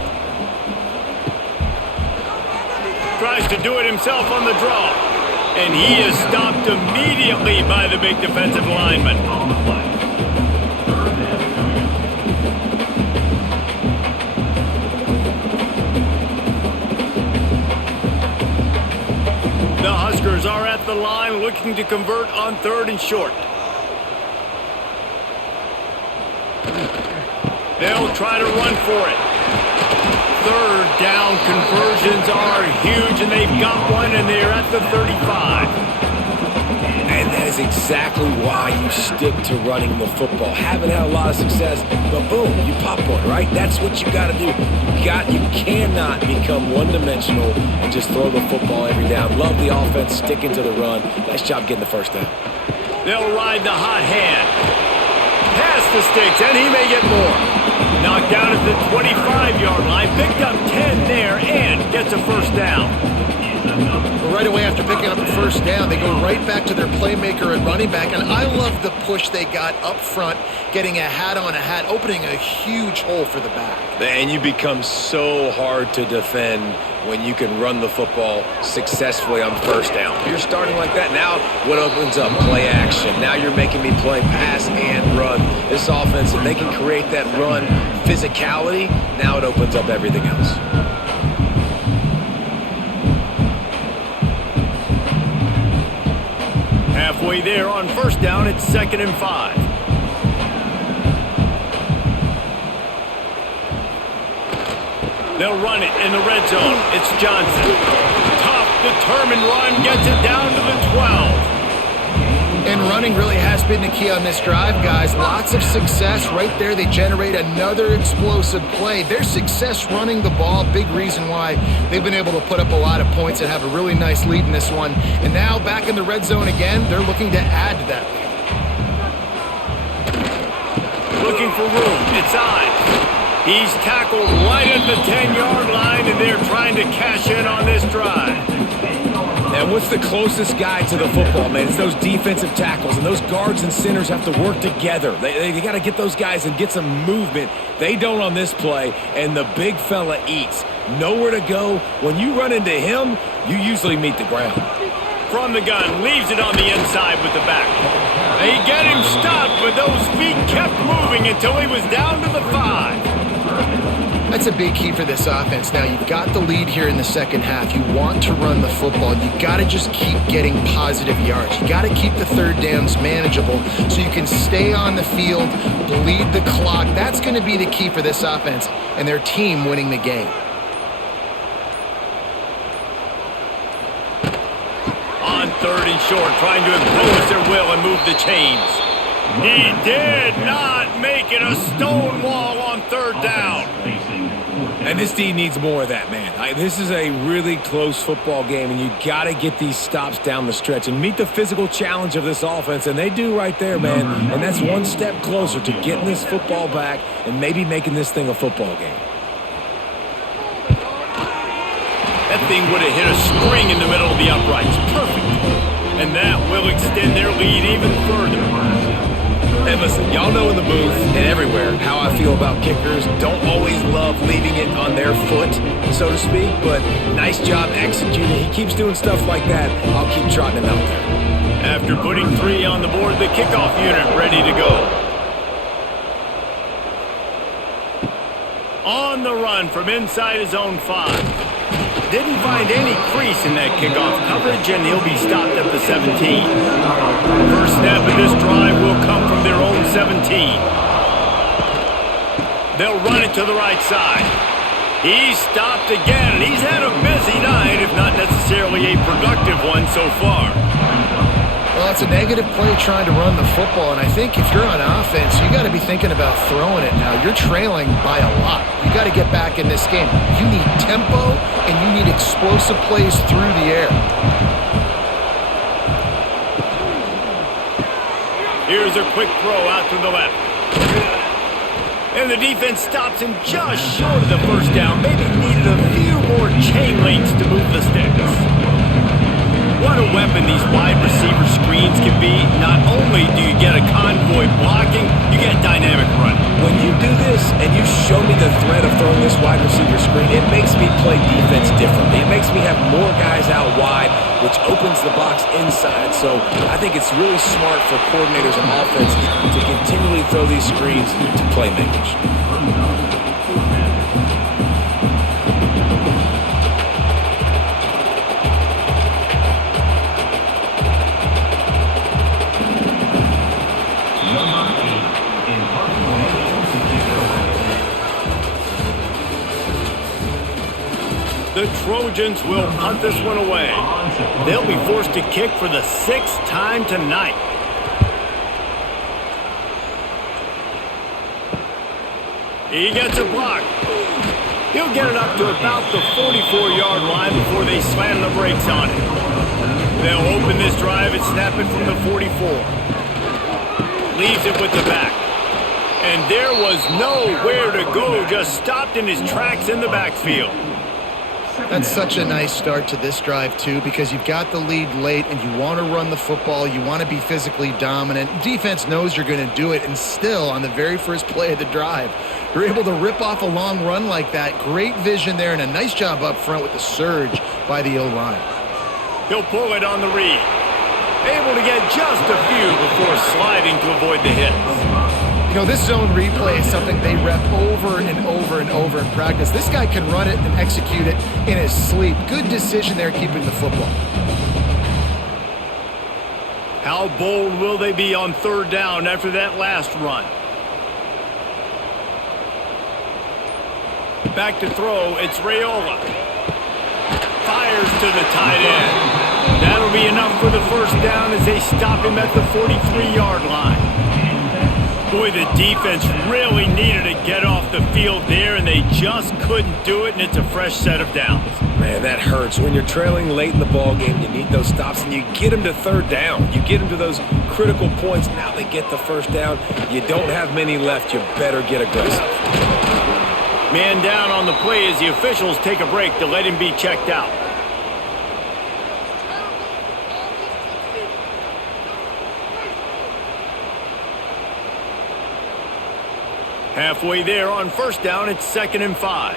Tries to do it himself on the draw. And he is stopped immediately by the big defensive lineman. The Huskers are at the line looking to convert on 3rd and short. They'll try to run for it. 3rd down conversions are huge, and they've got one, and they're at the 35. And that is exactly why you stick to running the football. Haven't had a lot of success, but boom, you pop one, right? That's what you got to do. You cannot become one-dimensional and just throw the football every down. Love the offense, sticking to the run. Nice job getting the 1st down. They'll ride the hot hand. Past the sticks, and he may get more. Knocked down at the 25-yard line, picked up 10 there, and gets a 1st down. But right away after picking up the 1st down, they go right back to their playmaker at running back, and I love the push they got up front, getting a hat on a hat, opening a huge hole for the back. And you become so hard to defend when you can run the football successfully on first down. You're starting like that. Now what opens up? Play action. Now you're making me play pass and run. This offense, if they can create that run physicality, now it opens up everything else. Halfway there on first down, it's 2nd and 5. They'll run it in the red zone. It's Johnson. Tough, determined run, gets it down to the 12. And running really has been the key on this drive, guys. Lots of success right there. They generate another explosive play. Their success running the ball, big reason why they've been able to put up a lot of points and have a really nice lead in this one. And now back in the red zone again, they're looking to add to that lead. Looking for room. It's Ives. He's tackled right at the 10-yard line, and they're trying to cash in on this drive. And what's the closest guy to the football, man? It's those defensive tackles, and those guards and centers have to work together. They got to get those guys and get some movement. They don't on this play, and the big fella eats. Nowhere to go. When you run into him, you usually meet the ground. From the gun, leaves it on the inside with the back. They get him stopped, but those feet kept moving until he was down to the 5. That's a big key for this offense. Now, you've got the lead here in the second half. You want to run the football. You've got to just keep getting positive yards. You got to keep the third downs manageable so you can stay on the field, bleed the clock. That's going to be the key for this offense and their team winning the game. On 3rd and short, trying to impose their will and move the chains. He did not make it a stone wall on 3rd down. And this team needs more of that, man. This is a really close football game, and you got to get these stops down the stretch and meet the physical challenge of this offense, and they do right there, man. And that's one step closer to getting this football back and maybe making this thing a football game. That thing would have hit a spring in the middle of the uprights. Perfect. And that will extend their lead even further. And listen, y'all know in the booth and everywhere how I feel about kickers. Don't always love leaving it on their foot, so to speak, but nice job executing. He keeps doing stuff like that. I'll keep trotting him out there. After putting 3 on the board, the kickoff unit ready to go. On the run from inside his own 5. Didn't find any crease in that kickoff coverage, and he'll be stopped at the 17. First snap of this drive will come from their own 17. They'll run it to the right side. He's stopped again, and he's had a busy night, if not necessarily a productive one so far. Well, it's a negative play trying to run the football, and I think if you're on offense, you got to be thinking about throwing it now. You're trailing by a lot. You got to get back in this game. You need tempo, and you need explosive plays through the air. Here's a quick throw out to the left. And the defense stops him just short of the first down. Maybe needed a few more chain links to move the sticks. What a weapon these wide receiver screens can be. Not only do you get a convoy blocking, you get dynamic running. When you do this and you show me the threat of throwing this wide receiver screen, it makes me play defense differently. It makes me have more guys out wide, which opens the box inside. So I think it's really smart for coordinators and offenses to continually throw these screens to playmakers. The Trojans will punt this one away. They'll be forced to kick for the 6th time tonight. He gets a block. He'll get it up to about the 44-yard line before they slam the brakes on it. They'll open this drive and snap it from the 44. Leaves it with the back. And there was nowhere to go, just stopped in his tracks in the backfield. That's such a nice start to this drive, too, because you've got the lead late and you want to run the football. You want to be physically dominant. Defense knows you're going to do it, and still, on the very first play of the drive, you're able to rip off a long run like that. Great vision there and a nice job up front with the surge by the O-line. He'll pull it on the read. Able to get just a few before sliding to avoid the hits. You know, this zone replay is something they rep over and over and over in practice. This guy can run it and execute it in his sleep. Good decision there keeping the football. How bold will they be on third down after that last run? Back to throw, it's Raiola. Fires to the tight end. That'll be enough for the first down as they stop him at the 43-yard line. Boy, the defense really needed to get off the field there, and they just couldn't do it, and it's a fresh set of downs. Man, that hurts. When you're trailing late in the ball game, you need those stops, and you get them to third down. You get them to those critical points. Now they get the first down. You don't have many left. You better get aggressive. Man down on the play as the officials take a break to let him be checked out. Halfway there on first down, it's 2nd and 5.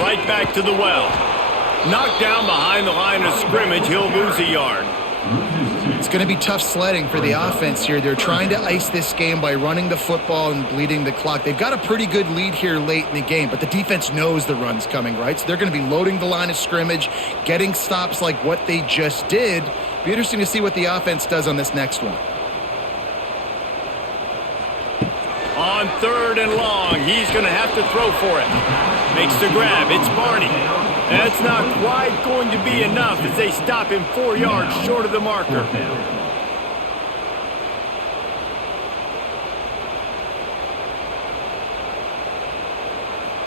Right back to the well. Knocked down behind the line of scrimmage, he'll lose a yard. It's going to be tough sledding for the offense here. They're trying to ice this game by running the football and bleeding the clock. They've got a pretty good lead here late in the game, but the defense knows the run's coming, right? So they're going to be loading the line of scrimmage, getting stops like what they just did. Be interesting to see what the offense does on this next one. On 3rd and long, he's going to have to throw for it. Makes the grab, it's Barney. That's not quite going to be enough as they stop him 4 yards short of the marker.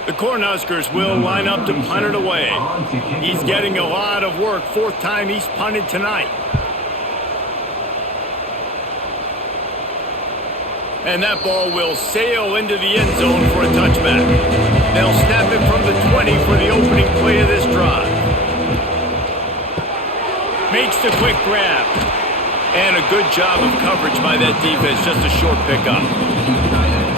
The Cornhuskers will line up to punt it away. He's getting a lot of work. 4th time he's punted tonight. And that ball will sail into the end zone for a touchback. They'll snap it from the 20 for the opening play of this drive. Makes the quick grab. And a good job of coverage by that defense. Just a short pickup.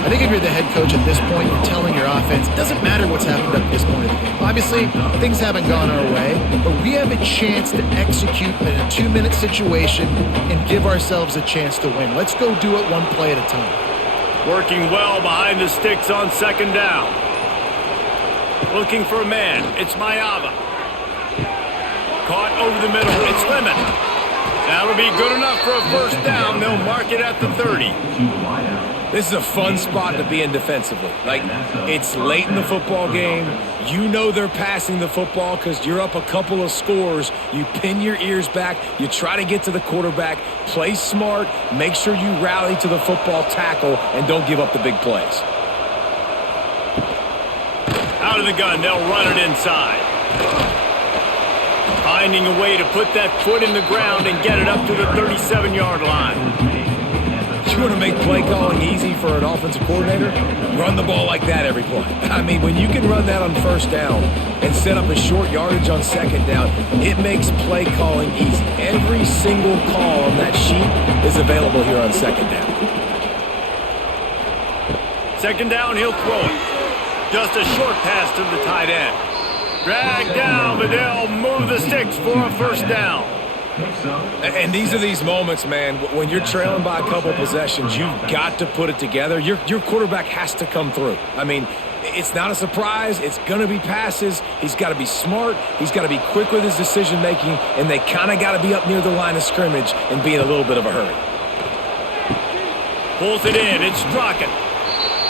I think if you're the head coach at this point, you're telling your offense, it doesn't matter what's happened up to this point of the game. Obviously, things haven't gone our way, but we have a chance to execute in a 2-minute situation and give ourselves a chance to win. Let's go do it one play at a time. Working well behind the sticks on 2nd down. Looking for a man. It's Mayava. Caught over the middle. It's Lemon. That'll be good enough for a first down. They'll mark it at the 30. This is a fun spot to be in defensively. Like, it's late in the football game. You know they're passing the football because you're up a couple of scores. You pin your ears back. You try to get to the quarterback. Play smart. Make sure you rally to the football tackle and don't give up the big plays. Out of the gun, they'll run it inside. Finding a way to put that foot in the ground and get it up to the 37-yard line. You want to make play calling easy for an offensive coordinator? Run the ball like that every play. I mean, when you can run that on first down and set up a short yardage on 2nd down, it makes play calling easy. Every single call on that sheet is available here on 2nd down. 2nd down, he'll throw it. Just a short pass to the tight end. Drag down, but they'll move the sticks for a first down. And these are these moments, man, when you're trailing by a couple possessions, you've got to put it together. Your quarterback has to come through. I mean, it's not a surprise. It's going to be passes. He's got to be smart. He's got to be quick with his decision-making, and they kind of got to be up near the line of scrimmage and be in a little bit of a hurry. Pulls it in. It's Strachan.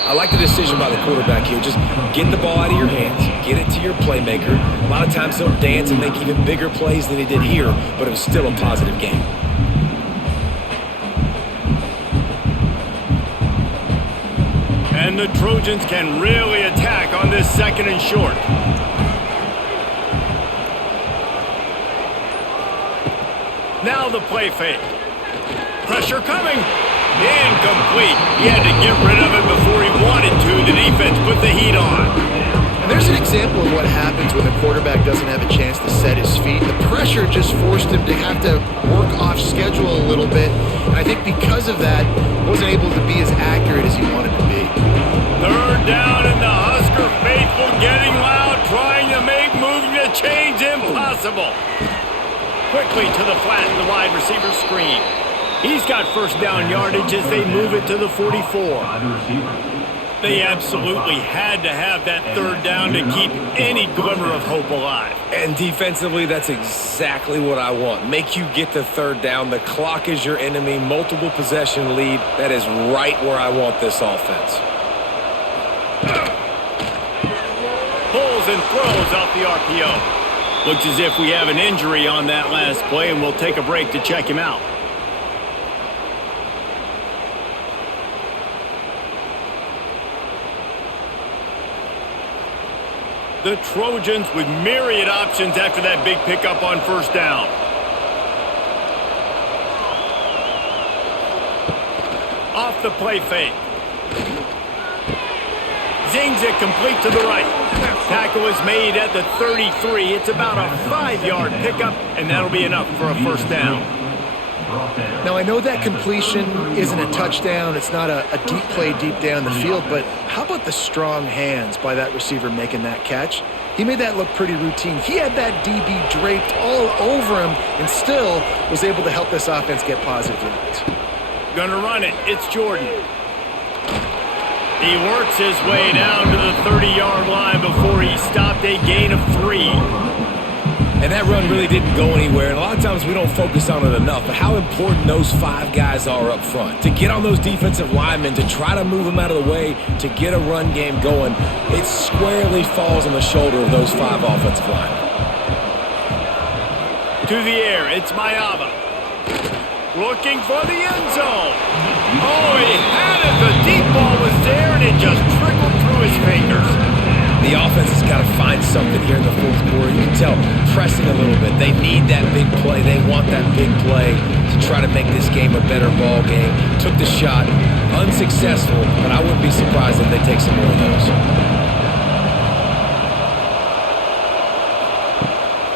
I like the decision by the quarterback here. Just get the ball out of your hands. Get it to your playmaker. A lot of times he'll dance and make even bigger plays than he did here, but it was still a positive game. And the Trojans can really attack on this 2nd and short. Now the play fake. Pressure coming. Incomplete. He had to get rid of it before he wanted to. The defense put the heat on. And there's an example of what happens when the quarterback doesn't have a chance to set his feet. The pressure just forced him to have to work off schedule a little bit. And I think because of that, wasn't able to be as accurate as he wanted to be. Third down and the Husker faithful getting loud, trying to make moving the chains impossible. Quickly to the flat in the wide receiver screen. He's got first down yardage as they move it to the 44. They absolutely had to have that third down to keep any glimmer of hope alive. And defensively, that's exactly what I want. Make you get the third down. The clock is your enemy. Multiple possession lead. That is right where I want this offense. Pulls and throws off the RPO. Looks as if we have an injury on that last play, and we'll take a break to check him out. The Trojans with myriad options after that big pickup on first down. Off the play fake. Zings it complete to the right. Tackle is made at the 33. It's about a 5-yard pickup, and that'll be enough for a first down. Now, I know that completion isn't a touchdown. It's not a deep play deep down the field, but how about the strong hands by that receiver making that catch? He made that look pretty routine. He had that DB draped all over him and still was able to help this offense get positive yards. Gonna run it. It's Jordan. He works his way down to the 30-yard line before he stopped, a gain of 3. And that run really didn't go anywhere, and a lot of times we don't focus on it enough, but how important those 5 guys are up front. To get on those defensive linemen, to try to move them out of the way, to get a run game going, it squarely falls on the shoulder of those 5 offensive linemen. To the air, it's Mayava. Looking for the end zone. Oh, he had it. The deep ball was there, and it just trickled through his fingers. The offense has got to find something here in the fourth quarter. You can tell, pressing a little bit. They need that big play. They want that big play to try to make this game a better ball game. Took the shot, unsuccessful, but I wouldn't be surprised if they take some more of those.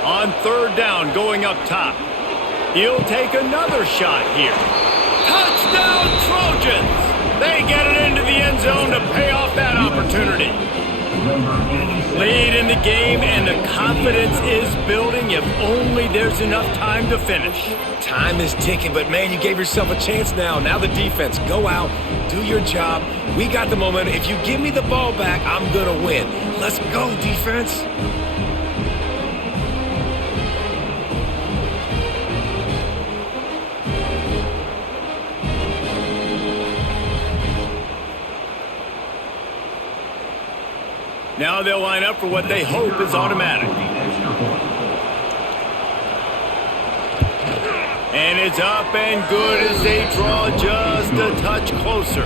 On third down, going up top. He'll take another shot here. Touchdown, Trojans! They get it into the end zone to pay off that opportunity. Lead in the game, and the confidence is building if only there's enough time to finish. Time is ticking, but man, you gave yourself a chance now. Now the defense, go out, do your job. We got the momentum. If you give me the ball back, I'm going to win. Let's go, defense. Now they'll line up for what they hope is automatic. And it's up and good as they draw just a touch closer.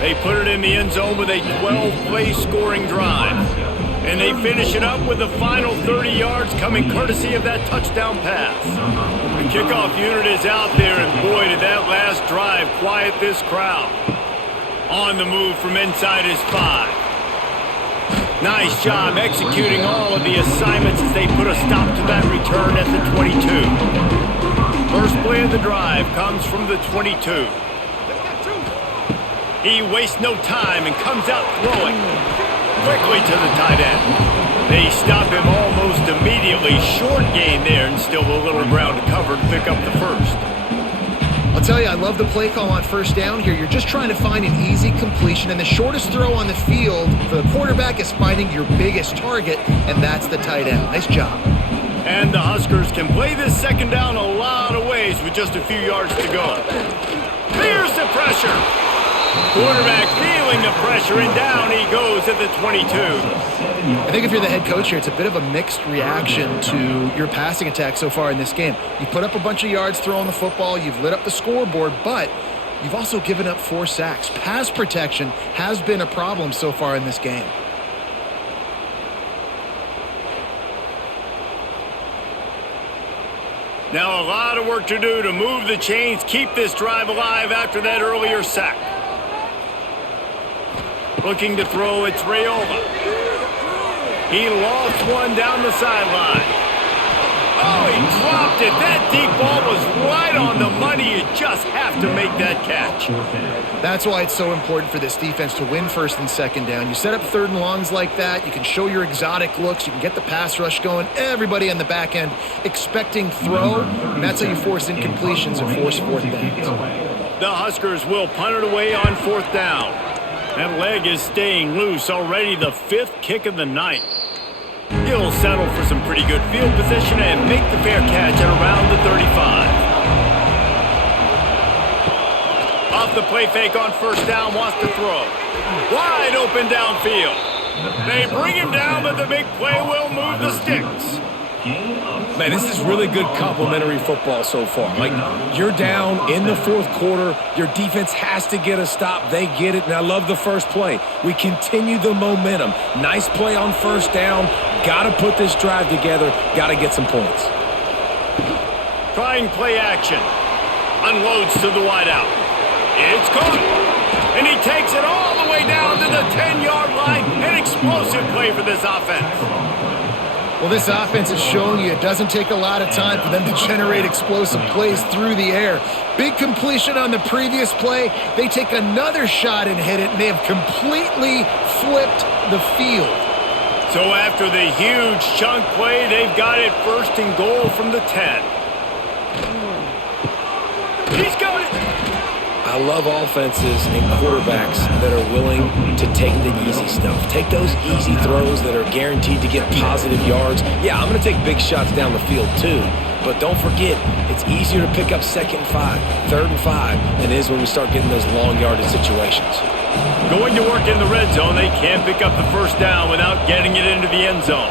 They put it in the end zone with a 12-play scoring drive. And they finish it up with the final 30 yards coming courtesy of that touchdown pass. The kickoff unit is out there, and boy, did that last drive quiet this crowd. On the move from inside his 5. Nice job executing all of the assignments as they put a stop to that return at the 22. First play of the drive comes from the 22. He wastes no time and comes out throwing quickly to the tight end. They stop him almost immediately. Short gain there, and still a little ground to cover to pick up the first. I'll tell you, I love the play call on first down here. You're just trying to find an easy completion, and the shortest throw on the field for the quarterback is finding your biggest target, and that's the tight end. Nice job. And the Huskers can play this second down a lot of ways with just a few yards to go. Here's the pressure. Quarterback feeling the pressure, and down he goes at the 22. I think if you're the head coach here, it's a bit of a mixed reaction to your passing attack so far in this game. You put up a bunch of yards throwing the football, you've lit up the scoreboard, but you've also given up 4 sacks. Pass protection has been a problem so far in this game. Now a lot of work to do to move the chains, keep this drive alive after that earlier sack. Looking to throw, it's Raiola. He lost one down the sideline. Oh, he dropped it. That deep ball was right on the money. You just have to make that catch. That's why it's so important for this defense to win first and second down. You set up third and longs like that. You can show your exotic looks. You can get the pass rush going. Everybody on the back end expecting throw. And that's how you force incompletions and force fourth downs. The Huskers will punt it away on fourth down. That leg is staying loose. Already the 5th kick of the night. He'll settle for some pretty good field position and make the fair catch at around the 35. Off the play fake on first down, wants to throw. Wide open downfield. They bring him down, but the big play will move the sticks. Man, this is really good complimentary football so far. Like, you're down in the 4th quarter. Your defense has to get a stop. They get it, and I love the first play. We continue the momentum. Nice play on first down. Got to put this drive together. Got to get some points. Trying play action. Unloads to the wideout. It's caught. And he takes it all the way down to the 10-yard line. An explosive play for this offense. Well, this offense is showing you it doesn't take a lot of time for them to generate explosive plays through the air. Big completion on the previous play. They take another shot and hit it, and they have completely flipped the field. So after the huge chunk play, they've got it first and goal from the 10. He's got it. I love offenses and quarterbacks that are willing to take the easy stuff. Take those easy throws that are guaranteed to get positive yards. Yeah, I'm going to take big shots down the field too. But don't forget, it's easier to pick up 2nd and 5, 3rd and 5 than it is when we start getting those long yardage situations. Going to work in the red zone, they can't pick up the first down without getting it into the end zone.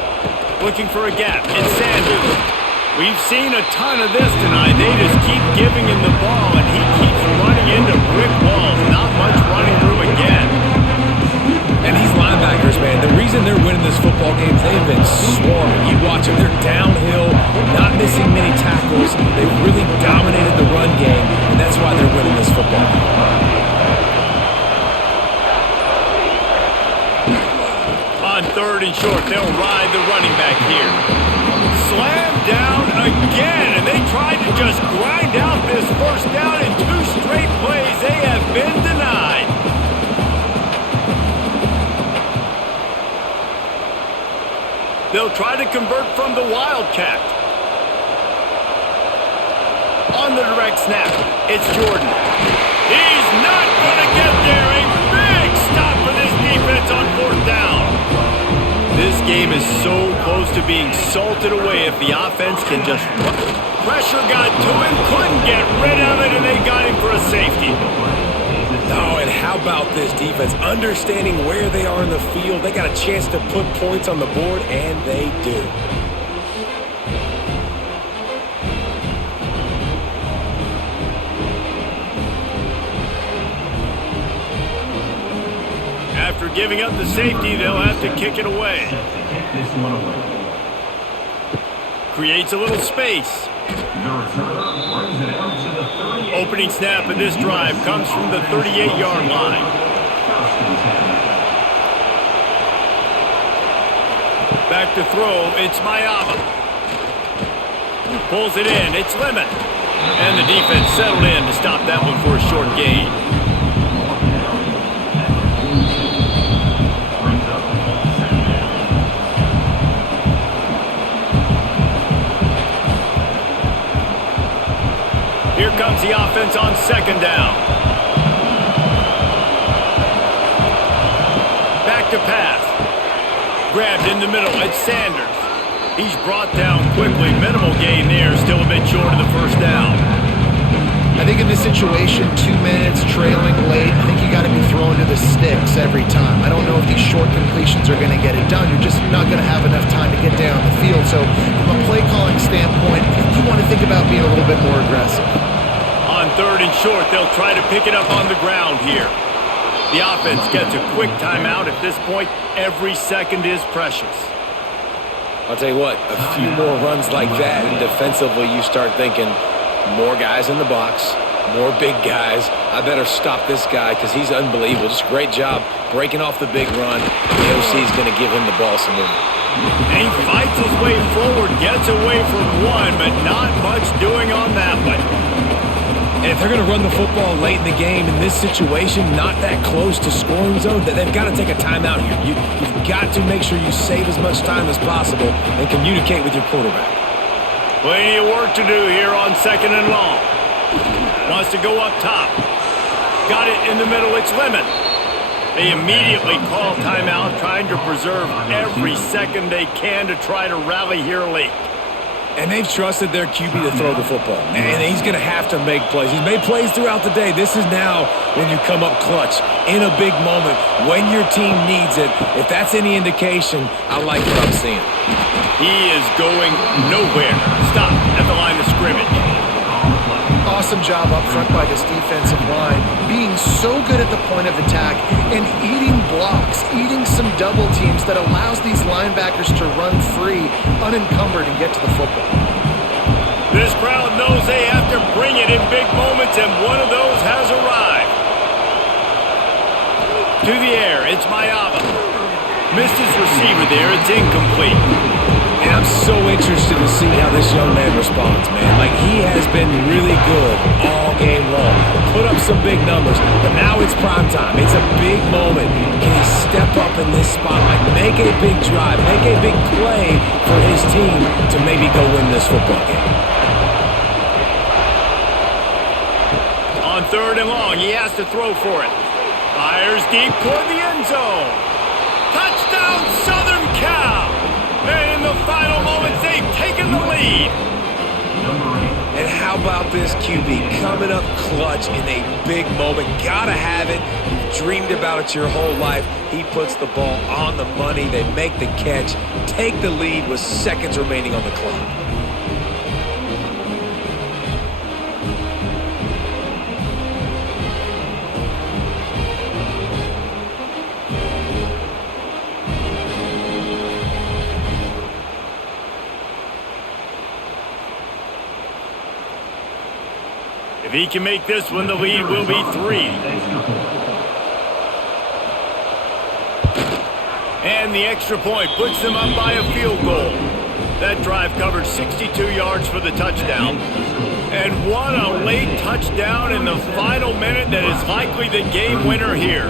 Looking for a gap, it's Sanders. We've seen a ton of this tonight. They just keep giving him the ball, and he keeps running into brick walls. Not much running room again. And these linebackers, man, the reason they're winning this football game is they've been swarming. You watch them, they're downhill, not missing many tackles. They've really dominated the run game, and that's why they're winning this football game. On 3rd and short, they'll ride the running back here. Slam down again, and they tried to just grind out this first down in 2 straight plays. They have been denied. They'll try to convert from the Wildcat. On the direct snap, it's Jordan. He's not going to get there. A big stop for this defense on 4th down. This game is so close to being salted away if the offense can just run. Pressure got to him, couldn't get rid of it, and they got him for a safety. Oh, and how about this defense? Understanding where they are in the field, they got a chance to put points on the board, and they do. After giving up the safety, they'll have to kick it away. Creates a little space. Opening snap of this drive comes from the 38-yard line. Back to throw, it's Mayama. Pulls it in, it's Lemon. And the defense settled in to stop that one for a short gain. Here comes the offense on 2nd down. Back to pass. Grabbed in the middle, it's Sanders. He's brought down quickly. Minimal gain there, still a bit short of the first down. I think in this situation, 2 minutes, trailing late, I think you got to be throwing to the sticks every time. I don't know if these short completions are going to get it done. You're just not going to have enough time to get down the field. So from a play calling standpoint, I think you want to think about being a little bit more aggressive. On 3rd and short, they'll try to pick it up on the ground here. The offense gets a quick timeout. At this point, every second is precious. I'll tell you what, a few more runs like that, and defensively you start thinking more guys in the box, more big guys. I better stop this guy because he's unbelievable. Just a great job breaking off the big run. The OC is going to give him the ball some movement. And he fights his way forward, gets away from one, but not much doing on that one. And if they're going to run the football late in the game in this situation, not that close to scoring zone, they've got to take a timeout here. You've got to make sure you save as much time as possible and communicate with your quarterback. Plenty of work to do here on 2nd and long. Wants to go up top. Got it in the middle. It's Lemon. They immediately call timeout, trying to preserve every second they can to try to rally here late. And they've trusted their QB to throw the football. And he's going to have to make plays. He's made plays throughout the day. This is now when you come up clutch in a big moment when your team needs it. If that's any indication, I like what I'm seeing. He is going nowhere. Stop at the line of scrimmage. Awesome job up front by this defensive line, being so good at the point of attack and eating blocks, eating some double teams that allows these linebackers to run free, unencumbered, and get to the football. This crowd knows they have to bring it in big moments, and one of those has arrived. To the air, it's Mayava. Missed his receiver there, it's incomplete. And I'm so interested to see how this young man responds, man. Like, he has been really good all game long. Put up some big numbers, but now it's prime time. It's a big moment. Can he step up in this spotlight, make a big drive, make a big play for his team to maybe go win this football game? On 3rd and long, he has to throw for it. Fires deep toward the end zone. Touchdown, Southern Cal! And in the final moments, they've taken the lead. And how about this QB coming up clutch in a big moment? Gotta have it. You've dreamed about it your whole life. He puts the ball on the money. They make the catch, take the lead with seconds remaining on the clock. If he can make this one, the lead will be 3. And the extra point puts them up by a field goal. That drive covered 62 yards for the touchdown. And what a late touchdown in the final minute that is likely the game winner here.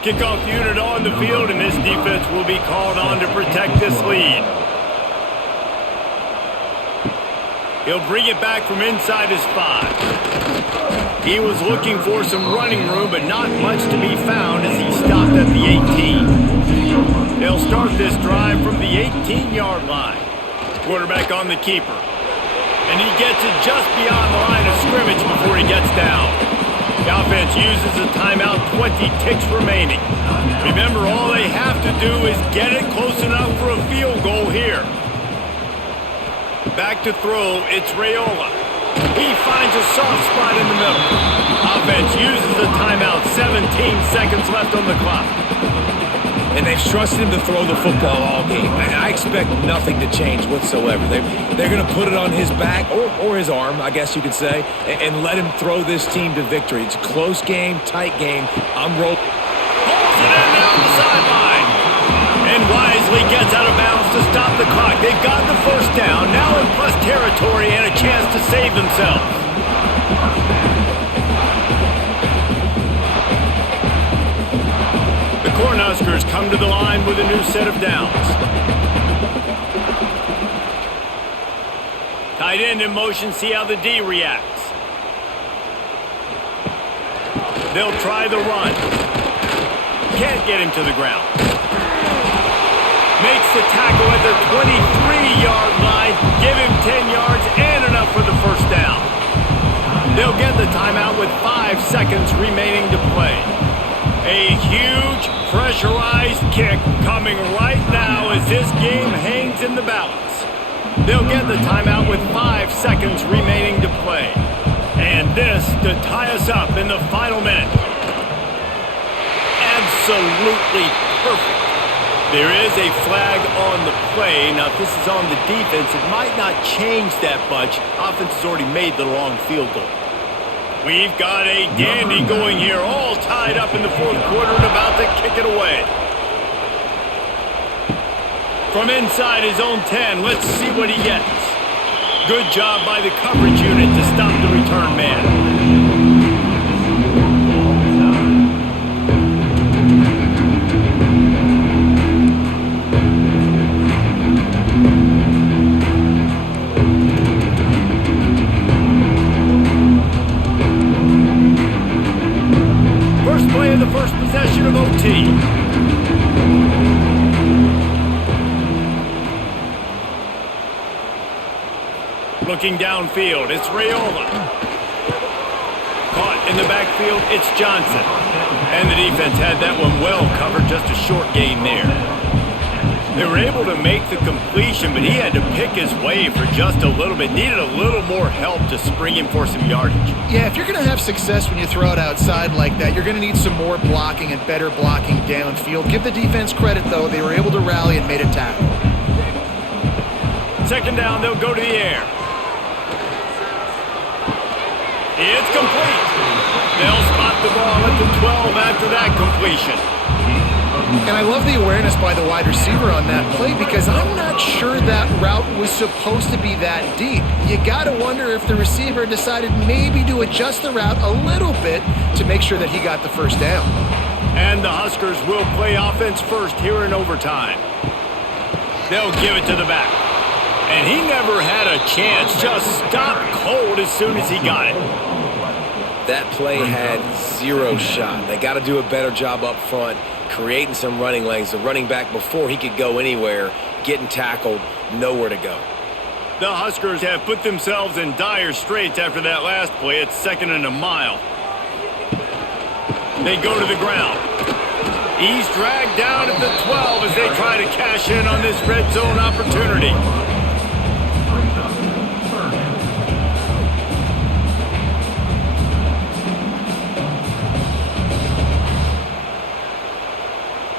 Kickoff unit on the field, and this defense will be called on to protect this lead. He'll bring it back from inside his 5. He was looking for some running room, but not much to be found as he stopped at the 18. They'll start this drive from the 18-yard line. Quarterback on the keeper. And he gets it just beyond the line of scrimmage before he gets down. The offense uses a timeout, 20 ticks remaining. Remember, all they have to do is get it close enough for a field goal here. Back to throw, it's Raiola. He finds a soft spot in the middle. Offense uses a timeout, 17 seconds left on the clock. And they've trusted him to throw the football all game. And I expect nothing to change whatsoever. They're going to put it on his back, or his arm, I guess you could say, and let him throw this team to victory. It's a close game, tight game. I'm rolling. Pulls it in down the sideline. And wisely gets out of bounds to stop the clock. They've got the first down, now in plus territory and a chance to save themselves. The Cornhuskers come to the line with a new set of downs. Tight end in motion, see how the D reacts. They'll try the run. Can't get him to the ground. Makes the tackle at the 23-yard line. Give him 10 yards and enough for the first down. They'll get the timeout with 5 seconds remaining to play. A huge pressurized kick coming right now as this game hangs in the balance. They'll get the timeout with 5 seconds remaining to play. And this to tie us up in the final minute. Absolutely perfect. There is a flag on the play. Now, if this is on the defense, it might not change that much. Offense has already made the long field goal. We've got a dandy going here, all tied up in the fourth quarter and about to kick it away. From inside his own 10, let's see what he gets. Good job by the coverage unit to stop the return man. First play of the first possession of OT. Looking downfield, it's Raiola. Caught in the backfield, it's Johnson. And the defense had that one well covered, just a short gain there. They were able to make the completion, but he had to pick his way for just a little bit. Needed a little more help to spring him for some yardage. Yeah, if you're going to have success when you throw it outside like that, you're going to need some more blocking and better blocking downfield. Give the defense credit, though. They were able to rally and made a tackle. Second down, they'll go to the air. It's complete. They'll spot the ball at the 12 after that completion. And I love the awareness by the wide receiver on that play because I'm not sure that route was supposed to be that deep. You got to wonder if the receiver decided maybe to adjust the route a little bit to make sure that he got the first down. And the Huskers will play offense first here in overtime. They'll give it to the back. And he never had a chance, just stopped cold as soon as he got it. That play had zero shot. They got to do a better job up front, creating some running lanes. The running back, before he could go anywhere, getting tackled, nowhere to go. The Huskers have put themselves in dire straits after that last play. It's second and a mile. They go to the ground. He's dragged down at the 12 as they try to cash in on this red zone opportunity.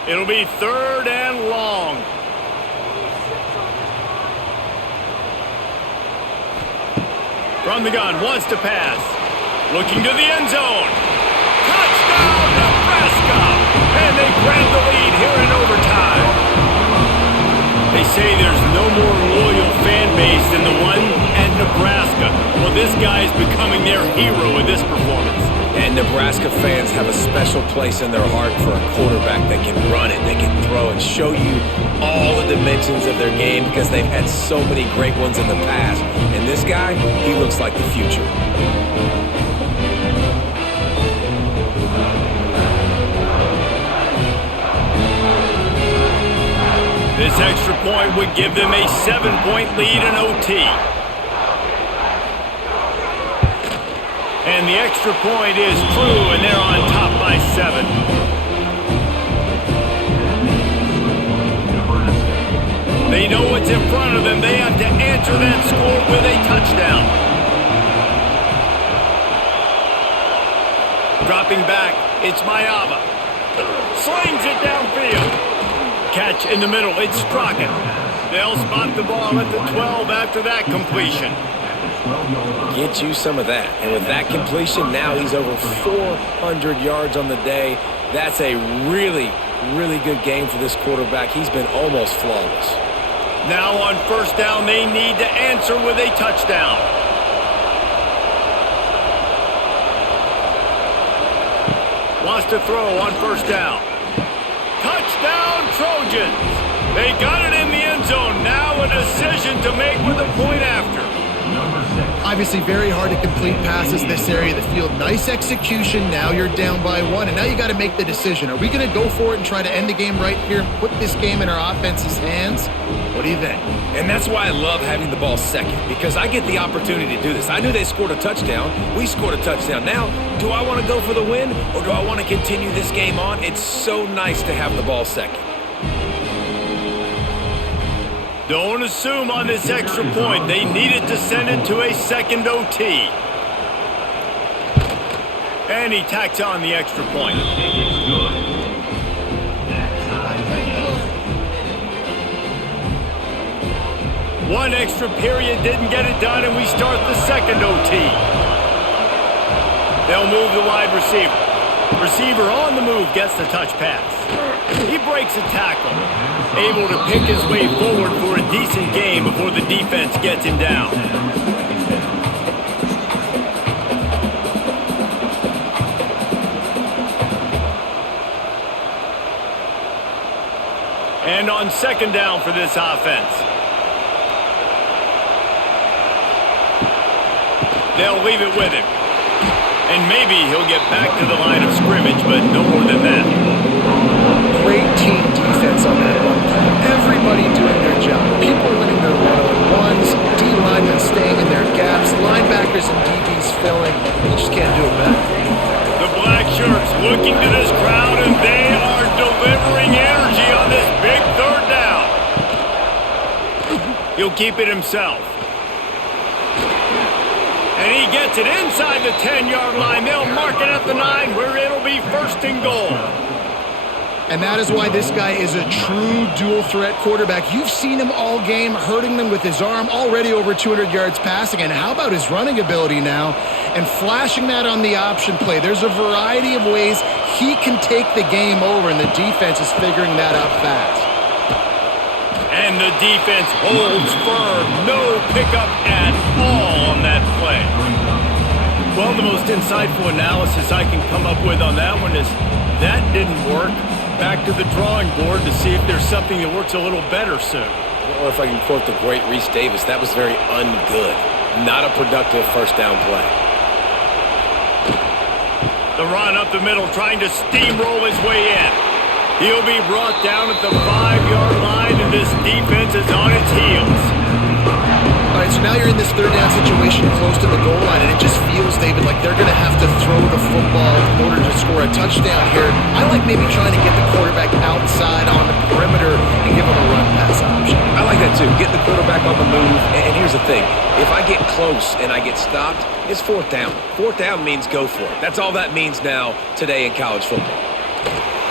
It'll be third and long. From the gun, wants to pass. Looking to the end zone. Touchdown, Nebraska! And they grab the lead here in overtime. They say there's no more loyal fan base than the one at Nebraska. Well, this guy is becoming their hero with this performance. And Nebraska fans have a special place in their heart for a quarterback that can run it, they can throw and show you all the dimensions of their game because they've had so many great ones in the past. And this guy, he looks like the future. This extra point would give them a 7-point lead in OT. And the extra point is true, and they're on top by 7. They know what's in front of them. They have to answer that score with a touchdown. Dropping back, it's Mayava. Slings it downfield. Catch in the middle, it's Strachan. They'll spot the ball at the 12 after that completion. Get you some of that. And with that completion, now he's over 400 yards on the day. That's a really, really good game for this quarterback. He's been almost flawless. Now on first down, they need to answer with a touchdown. Wants to throw on first down. Touchdown, Trojans. They got it in the end zone. Now a decision to make with a point after. Obviously very hard to complete passes this area of the field. Nice execution. Now you're down by 1, and now you got to make the decision. Are we going to go for it and try to end the game right here and put this game in our offense's hands? What do you think? And that's why I love having the ball second, because I get the opportunity to do this. I knew they scored a touchdown. We scored a touchdown. Now, do I want to go for the win, or do I want to continue this game on? It's so nice to have the ball second. Don't assume on this extra point. They needed to send it to a second OT. And he tacks on the extra point. One extra period didn't get it done, and we start the second OT. They'll move the wide receiver. Receiver on the move gets the touch pass. He breaks a tackle, able to pick his way forward for a decent game before the defense gets him down. And on second down for this offense. They'll leave it with him. And maybe he'll get back to the line of scrimmage, but no more than that. Great team defense on that one. Everybody doing their job. People winning their one-on-ones, D-linemen staying in their gaps, linebackers and DBs filling. You just can't do it better. The black shirts looking to this crowd, and they are delivering energy on this big third down. He'll keep it himself. And he gets it inside the 10-yard line. They'll mark it at the 9, where it'll be first and goal. And that is why this guy is a true dual-threat quarterback. You've seen him all game, hurting them with his arm, already over 200 yards passing. And how about his running ability now? And flashing that on the option play. There's a variety of ways he can take the game over, and the defense is figuring that out fast. And the defense holds firm. No pickup at all on that play. Well, the most insightful analysis I can come up with on that one is that didn't work. Back to the drawing board to see if there's something that works a little better soon. Or if I can quote the great Reese Davis, that was very ungood. Not a productive first down play. The run up the middle, trying to steamroll his way in. He'll be brought down at the 5-yard line, and this defense is on its heels. All right, so now you're in this third down situation close to the goal line, and it just feels, David, like they're going to have to throw the football in order to score a touchdown here. I like maybe trying to get the quarterback outside on the perimeter and give him a run-pass option. I like that too. Get the quarterback on the move. And here's the thing. If I get close and I get stopped, it's fourth down. Fourth down means go for it. That's all that means now today in college football.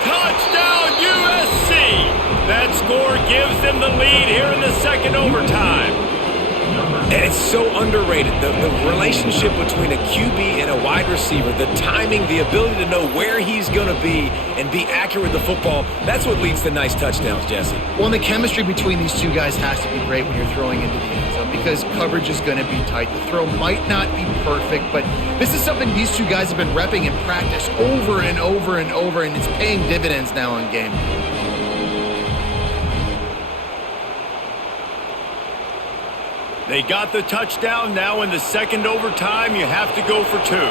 Touchdown, USC! That score gives them the lead here in the second overtime. And it's so underrated. The relationship between a QB and a wide receiver, the timing, the ability to know where he's going to be and be accurate with the football, that's what leads to nice touchdowns, Jesse. Well, and the chemistry between these two guys has to be great when you're throwing into the end zone because coverage is going to be tight. The throw might not be perfect, but this is something these two guys have been repping in practice over and over and over, and it's paying dividends now on game. They got the touchdown. Now in the second overtime, you have to go for two.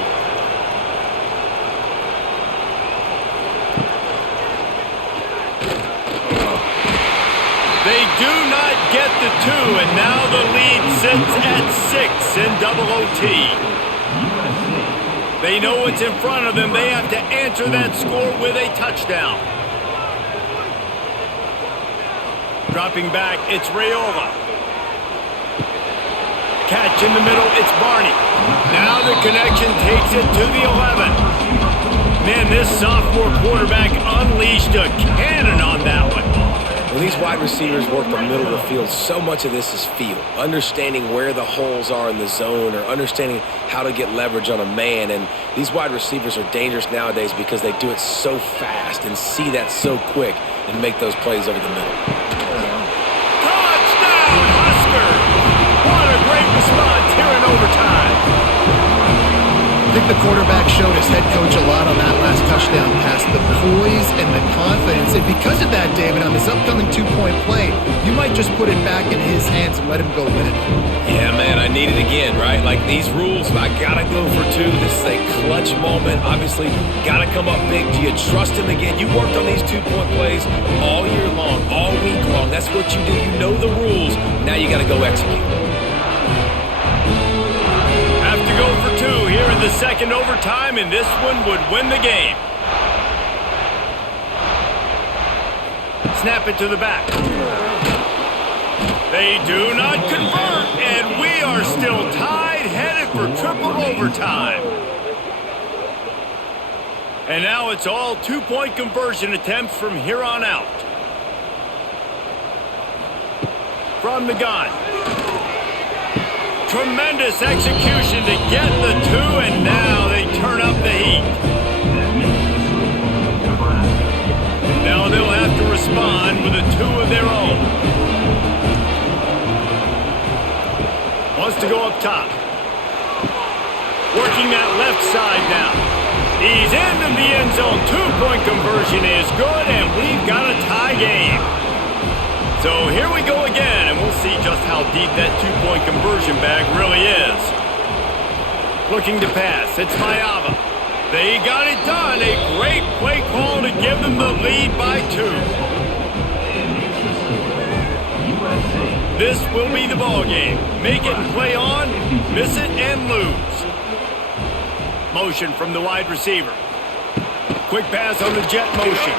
They do not get the two, and now the lead sits at 6 in double OT. They know what's in front of them. They have to answer that score with a touchdown. Dropping back, it's Raiola. Catch in the middle, it's Barney. Now the connection takes it to the 11. Man, this sophomore quarterback unleashed a cannon on that one. When these wide receivers work the middle of the field, so much of this is feel. Understanding where the holes are in the zone or understanding how to get leverage on a man. And these wide receivers are dangerous nowadays because they do it so fast and see that so quick and make those plays over the middle. Touchdown, Huskers! What a great response here in overtime. I think the quarterback showed his head coach a lot on that last touchdown pass, the poise and the confidence. And because of that, David, on this upcoming two-point play, you might just put it back in his hands and let him go win it. Yeah, man, I need it again, right? Like these rules, I got to go for two. This is a clutch moment. Obviously, got to come up big. Do you trust him again? You worked on these two-point plays all year long, all week long. That's what you do. You know the rules. Now you got to go execute. Have to go for two here in the second overtime, and this one would win the game. Snap it to the back. They do not convert, and we are still tied, headed for triple overtime. And now it's all two-point conversion attempts from here on out. From the gun. Tremendous execution to get the 2, and now they turn up the heat. Now they'll have to respond with a 2 of their own. Wants to go up top. Working that left side now. He's into the end zone. 2-point conversion is good, and we've got a tie game. So here we go again, and we'll see just how deep that 2-point conversion bag really is. Looking to pass. It's Mayava. They got it done. A great play call to give them the lead by 2. This will be the ball game. Make it and play on, miss it and lose. Motion from the wide receiver. Quick pass on the jet motion.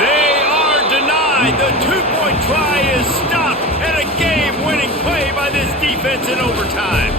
They are denied. The 2-point try is stopped, and a game-winning play by this defense in overtime.